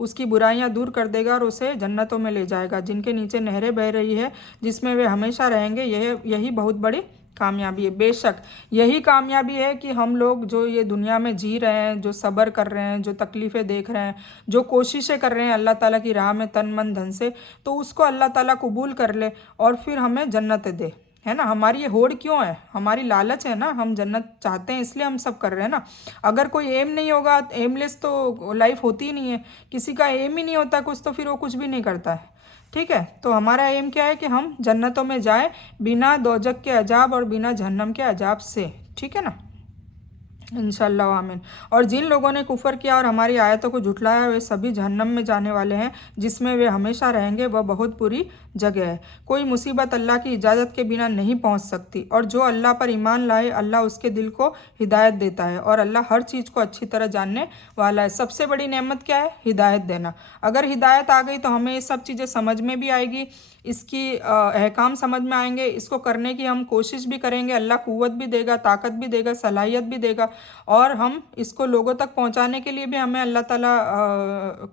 उसकी बुराइयां दूर कर देगा और उसे जन्नतों में ले जाएगा, जिनके नीचे नहरें बह रही है, जिसमें वे हमेशा रहेंगे। यही बहुत बड़ी कामयाबी है। बेशक यही कामयाबी है कि हम लोग जो ये दुनिया में जी रहे हैं, जो सब्र कर रहे हैं, जो तकलीफ़ें देख रहे हैं, जो कोशिशें कर रहे हैं अल्लाह ताला की राह में तन मन धन से, तो उसको अल्लाह ताला कबूल कर ले और फिर हमें जन्नतें दे, है ना। हमारी ये होड़ क्यों है, हमारी लालच है ना, हम जन्नत चाहते हैं इसलिए हम सब कर रहे हैं ना। अगर कोई एम नहीं होगा, एमलेस तो लाइफ होती ही नहीं है, किसी का एम ही नहीं होता कुछ, तो फिर वो कुछ भी नहीं करता है, ठीक है। तो हमारा एम क्या है कि हम जन्नतों में जाएं बिना दोजक के अजाब और बिना जहन्नम के अजाब से, ठीक है ना, इंशाल्लाह आमीन। और जिन लोगों ने कुफर किया और हमारी आयतों को झुठलाया, वे सभी जहन्नम में जाने वाले हैं, जिसमें वे हमेशा रहेंगे, वह बहुत बुरी जगह है। कोई मुसीबत अल्लाह की इजाज़त के बिना नहीं पहुंच सकती, और जो अल्लाह पर ईमान लाए अल्लाह उसके दिल को हिदायत देता है, और अल्लाह हर चीज़ को अच्छी तरह जानने वाला है। सबसे बड़ी नेमत क्या है? हिदायत देना। अगर हिदायत आ गई तो हमें ये सब चीज़ें समझ में भी आएगी, इसकी अहकाम समझ में आएंगे, इसको करने की हम कोशिश भी करेंगे, अल्लाह कुव्वत भी देगा, ताकत भी देगा, सलाहियत भी देगा, और हम इसको लोगों तक पहुंचाने के लिए भी हमें अल्लाह ताला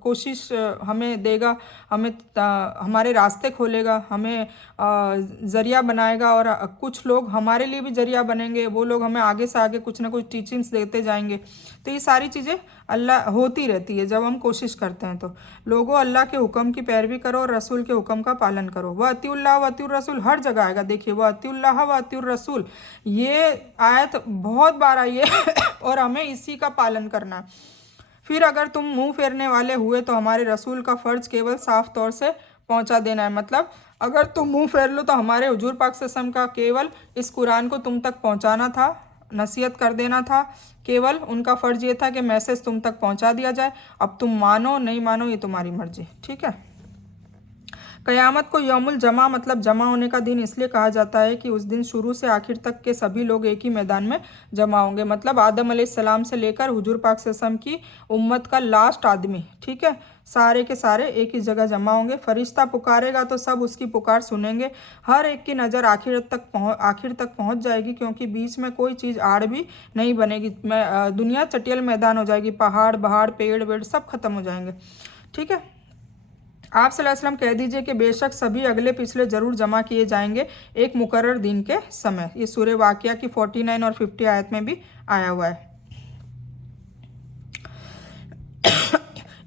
कोशिश हमें देगा, हमें हमारे रास्ते खोलेगा, हमें ज़रिया बनाएगा, और कुछ लोग हमारे लिए भी ज़रिया बनेंगे, वो लोग हमें आगे से आगे कुछ ना कुछ टीचिंग्स देते जाएंगे। तो ये सारी चीज़ें अल्लाह होती रहती है जब हम कोशिश करते हैं। तो लोगों अल्लाह के हुक्म की पैरवी करो और रसूल के हुक्म का पालन करो। वह अतिउल्लाह व अतिउर रसूल हर जगह आएगा, देखिए वह अतिउल्लाह व अतिउर रसूल, ये आयत बहुत बार आई है और हमें इसी का पालन करना है। फिर अगर तुम मुंह फेरने वाले हुए तो हमारे रसूल का फ़र्ज केवल साफ तौर से पहुंचा देना है। मतलब अगर तुम मुंह फेर लो तो हमारे हुजूर पाक सल्लल्लाहु अलैहि वसल्लम का केवल इस कुरान को तुम तक पहुंचाना था, नसीहत कर देना था, केवल उनका फ़र्ज़ ये था कि मैसेज तुम तक पहुंचा दिया जाए। अब तुम मानो नहीं मानो ये तुम्हारी मर्जी, ठीक है। क़यामत को यौमुल जमा मतलब जमा होने का दिन इसलिए कहा जाता है कि उस दिन शुरू से आखिर तक के सभी लोग एक ही मैदान में जमा होंगे। मतलब आदम अलैहिस्सलाम से लेकर हुजूर पाक सल्लल्लाहु अलैहि वसल्लम की उम्मत का लास्ट आदमी, ठीक है, सारे के सारे एक ही जगह जमा होंगे। फरिश्ता पुकारेगा तो सब उसकी पुकार सुनेंगे। हर एक की नज़र आखिर तक पहुंच जाएगी, क्योंकि बीच में कोई चीज़ आड़ भी नहीं बनेगी। दुनिया चटियल मैदान हो जाएगी, पहाड़ बहाड़ पेड़ वेड़ सब खत्म हो जाएंगे, ठीक है। आप सल्लल्लाहु अलैहि वसल्लम कह दीजिए कि बेशक सभी अगले पिछले ज़रूर जमा किए जाएंगे एक मुकर्रर दिन के समय। ये सूरह वाक़िया की 49 और 50 आयत में भी आया हुआ है।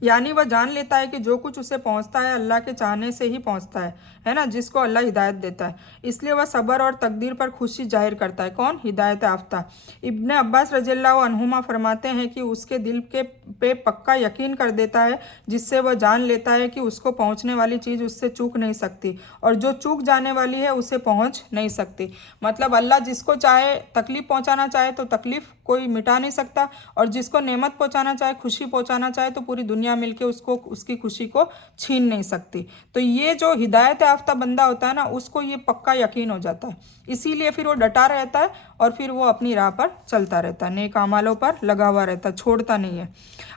यानी वह जान लेता है कि जो कुछ उसे पहुंचता है अल्लाह के चाहने से ही पहुंचता है ना, जिसको अल्लाह हिदायत देता है। इसलिए वह सब्र और तकदीर पर खुशी जाहिर करता है। कौन? हिदायत याफ्ता। इब्न अब्बास रज़ियल्लाहु अन्हुमा फरमाते हैं कि उसके दिल के पे पक्का यकीन कर देता है, जिससे वह जान लेता है कि उसको पहुंचने वाली चीज़ उससे चूक नहीं सकती, और जो चूक जाने वाली है उसे पहुंच नहीं सकती। मतलब अल्लाह जिसको चाहे तकलीफ़ पहुंचाना चाहे तो तकलीफ़ कोई मिटा नहीं सकता, और जिसको नेमत पहुंचाना चाहे, खुशी पहुंचाना चाहे, तो पूरी दुनिया मिलके उसको उसकी खुशी को छीन नहीं सकती। तो ये जो हिदायत याफ्ता बंदा होता है ना, उसको ये पक्का यकीन हो जाता है, इसीलिए फिर वो डटा रहता है और फिर वो अपनी राह पर चलता रहता है, नेक अमालों पर लगा हुआ रहता है, छोड़ता नहीं है।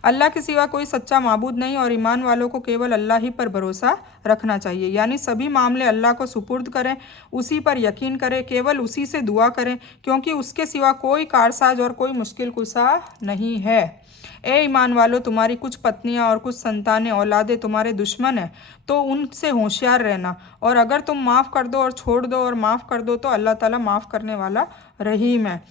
अल्लाह के सिवा कोई सच्चा माबूद नहीं, और ईमान वालों को केवल अल्लाह ही पर भरोसा रखना चाहिए। यानी सभी मामले अल्लाह को सुपुर्द करें, उसी पर यकीन करें, केवल उसी से दुआ करें, क्योंकि उसके सिवा कोई कारसाज और कोई मुश्किल कुशा नहीं है। ए ईमान वालों, तुम्हारी कुछ पत्नियां और कुछ संतानें औलादें तुम्हारे दुश्मन हैं, तो उनसे होशियार रहना, और अगर तुम माफ़ कर दो और छोड़ दो और माफ़ कर दो तो अल्लाह ताला माफ़ करने वाला रहीम है।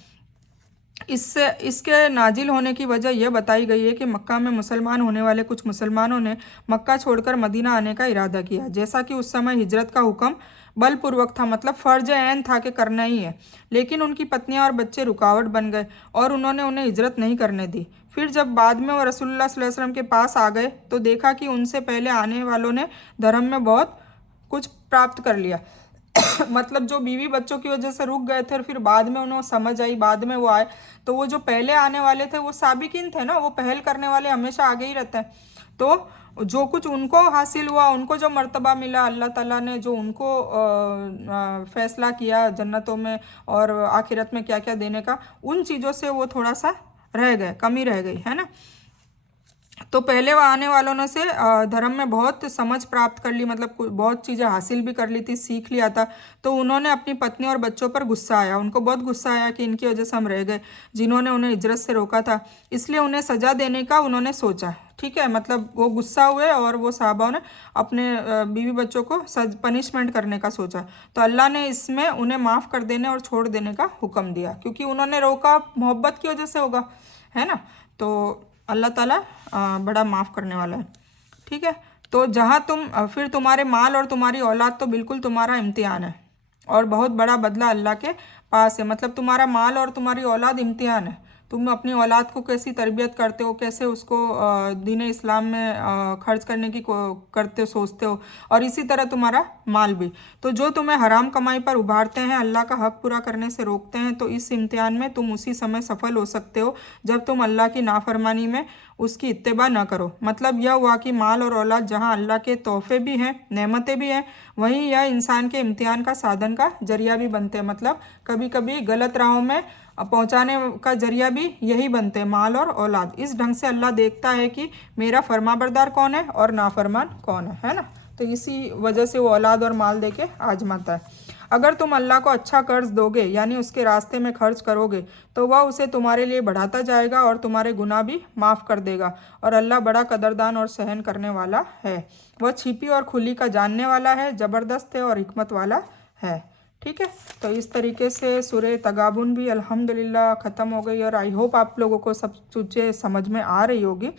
इससे इसके नाजिल होने की वजह यह बताई गई है कि मक्का में मुसलमान होने वाले कुछ मुसलमानों ने मक्का छोड़कर मदीना आने का इरादा किया, जैसा कि उस समय हिजरत का हुक्म बलपूर्वक था, मतलब फ़र्ज ऐन था कि करना ही है। लेकिन उनकी पत्नियां और बच्चे रुकावट बन गए और उन्होंने उन्हें हिजरत नहीं करने दी। फिर जब बाद में वो रसूलुल्लाह सल्लल्लाहु अलैहि वसल्लम के पास आ गए तो देखा कि उनसे पहले आने वालों ने धर्म में बहुत कुछ प्राप्त कर लिया। मतलब जो बीवी बच्चों की वजह से रुक गए थे और फिर बाद में उन्हें समझ आई, बाद में वो आए, तो वो जो पहले आने वाले थे वो साबिकीन थे ना, वो पहल करने वाले हमेशा आगे ही रहते हैं। तो जो कुछ उनको हासिल हुआ, उनको जो मर्तबा मिला, अल्लाह ताला ने जो उनको फैसला किया जन्नतों में और आखिरत में क्या क्या देने का, उन चीज़ों से वो थोड़ा सा रह गए, कमी रह गई, है ना। तो पहले वह आने वालों ने से धर्म में बहुत समझ प्राप्त कर ली, मतलब बहुत चीज़ें हासिल भी कर ली थी, सीख लिया था। तो उन्होंने अपनी पत्नी और बच्चों पर गुस्सा आया, उनको बहुत गुस्सा आया कि इनकी वजह से हम रह गए, जिन्होंने उन्हें हिजरत से रोका था। इसलिए उन्हें सज़ा देने का उन्होंने सोचा, ठीक है। मतलब वो गुस्सा हुए और वो साहबा ने अपने बीवी बच्चों को पनिशमेंट करने का सोचा। तो अल्लाह ने इसमें उन्हें माफ़ कर देने और छोड़ देने का हुक्म दिया, क्योंकि उन्होंने रोका मोहब्बत की वजह से होगा, है ना। तो अल्लाह ताला बड़ा माफ़ करने वाला है, ठीक है। तो जहाँ तुम फिर तुम्हारे माल और तुम्हारी औलाद तो बिल्कुल तुम्हारा इम्तिहान है, और बहुत बड़ा बदला अल्लाह के पास है। मतलब तुम्हारा माल और तुम्हारी औलाद इम्तिहान है। तुम अपनी औलाद को कैसी तरबियत करते हो, कैसे उसको दीन इस्लाम में खर्च करने की करते सोचते हो, और इसी तरह तुम्हारा माल भी। तो जो तुम्हें हराम कमाई पर उभारते हैं, अल्लाह का हक पूरा करने से रोकते हैं, तो इस इम्तिहान में तुम उसी समय सफल हो सकते हो जब तुम अल्लाह की नाफरमानी में उसकी इत्तेबा ना करो। मतलब यह हुआ कि माल और औलाद जहाँ अल्लाह के तोहफे भी हैं, नेमतें भी हैं, वहीं यह इंसान के इम्तिहान का साधन का जरिया भी बनते हैं। मतलब कभी कभी गलत राहों में पहुंचाने का जरिया भी यही बनते हैं, माल और औलाद। इस ढंग से अल्लाह देखता है कि मेरा फरमाबरदार कौन है और नाफरमान कौन है ना। तो इसी वजह से वो औलाद और माल दे के आजमाता है। अगर तुम अल्लाह को अच्छा कर्ज दोगे, यानी उसके रास्ते में खर्च करोगे, तो वह उसे तुम्हारे लिए बढ़ाता जाएगा और तुम्हारे गुनाह भी माफ़ कर देगा। और अल्लाह बड़ा कदरदान और सहन करने वाला है। वह छिपी और खुली का जानने वाला है, ज़बरदस्त है और हिकमत वाला है, ठीक है। तो इस तरीके से सूरह तगाबुन भी अल्हम्दुलिल्लाह ख़त्म हो गई, और आई होप आप लोगों को सब चीज़ें समझ में आ रही होगी।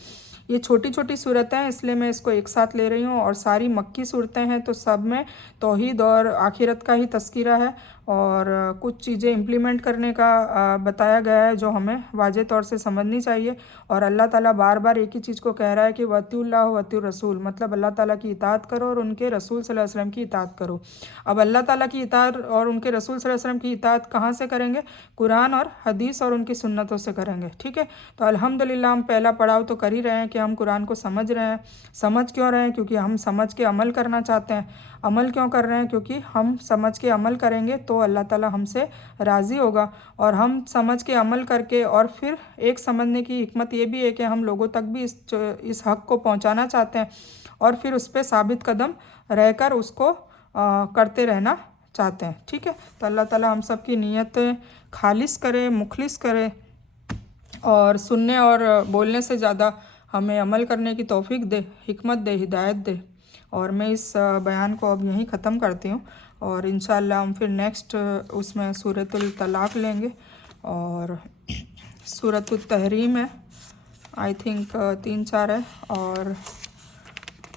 ये छोटी छोटी सूरतें हैं, इसलिए मैं इसको एक साथ ले रही हूँ, और सारी मक्की सूरतें हैं, तो सब में तौहीद और आखिरत का ही तस्कीरा है, और कुछ चीज़ें इम्प्लीमेंट करने का बताया गया है जो हमें वाज़े तौर से समझनी चाहिए। और अल्लाह ताला बार बार एक ही चीज़ को कह रहा है कि वतिउल्लाह वतिउर रसूल, मतलब अल्लाह ताला की इताअत करो और उनके रसूल सल्लल्लाहु अलैहि वसल्लम की इताअत करो। अब अल्लाह ताला की इताअत और उनके रसूल सल्लल्लाहु अलैहि वसल्लम की इताअत कहाँ से करेंगे? कुरान और हदीस और उनकी सुन्नतों से करेंगे, ठीक है। तो अल्हम्दुलिल्लाह हम पहला पड़ाव तो कर ही रहे हैं कि हम कुरान को समझ रहे हैं। समझ क्यों रहे हैं? क्योंकि हम समझ के अमल करना चाहते हैं। अमल क्यों कर रहे हैं? क्योंकि हम समझ के अमल करेंगे तो अल्लाह ताला हमसे राज़ी होगा। और हम समझ के अमल करके, और फिर एक समझने की हिकमत ये भी है कि हम लोगों तक भी इस हक़ को पहुंचाना चाहते हैं, और फिर उस पर साबित कदम रहकर उसको करते रहना चाहते हैं, ठीक है। तो अल्लाह ताला हम सब की नीयत खालिस करे, मुखलिस करे, और सुनने और बोलने से ज़्यादा हमें अमल करने की तौफीक दे, हिकमत दे, हिदायत दे। और मैं इस बयान को अब यहीं ख़त्म करती हूँ, और इंशाअल्लाह हम फिर नेक्स्ट उसमें सूरतुल तलाक़ लेंगे, और सूरतुल तहरीम है, आई थिंक 3-4 है, और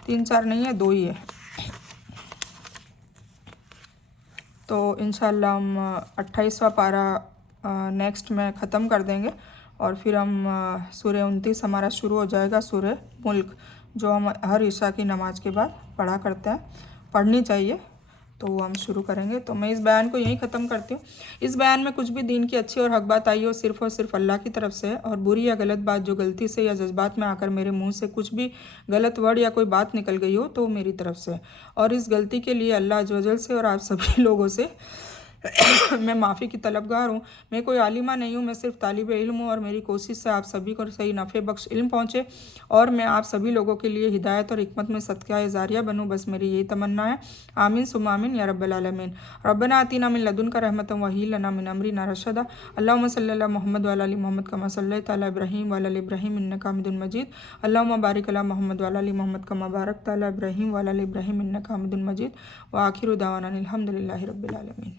3-4 नहीं है, 2 ही है। तो इंशाल्लाह हम 28वां पारा नेक्स्ट में ख़त्म कर देंगे, और फिर हम सूरह 29 हमारा शुरू हो जाएगा, सूरह मुल्क, जो हम हर ईशा की नमाज के बाद पढ़ा करते हैं, पढ़नी चाहिए। तो वो हम शुरू करेंगे। तो मैं इस बयान को यहीं ख़त्म करती हूँ। इस बयान में कुछ भी दीन की अच्छी और हक बात आई हो सिर्फ़ और सिर्फ अल्लाह की तरफ से है, और बुरी या गलत बात जो गलती से या जज्बात में आकर मेरे मुंह से कुछ भी गलत वर्ड या कोई बात निकल गई हो तो मेरी तरफ से, और इस गलती के लिए अल्लाह अज़्ज़ वजल से और आप सभी लोगों से मैं माफ़ी की तलबगार हूँ। मैं कोई आलिमा नहीं हूँ, मैं सिर्फ तालिब इल्म हूँ, और मेरी कोशिश से आप सभी को सही नफ़े बख्श इल्म पहुँचे, और मैं आप सभी लोगों के लिए हिदायत और हिकमत में सदका जारिया बनूँ। बस मेरी यही तमन्ना है। आमीन सुम्मा आमीन या रब्बल आलमीन। रब्बना आतीना मिन लदुनका रहमतन व हय्यि लना मिन अमरिना रशदा। अल्लाहुम्मा सल्लि अला मुहम्मद व अला आलि मुहम्मद कमा सल्लैता अला इब्राहीम व अला आलि इब्राहीम इन्नका हमीदुम मजीद। अल्लाहुम्मा बारिक अला मुहम्मद व अला आलि मुहम्मद कमा बारकता अला इब्राहीम व अला आलि इब्राहीम इन्नका हमीदुम मजीद। व आखिरु दावाना अनिल हम्दुलिल्लाहि रब्बिल आलमीन।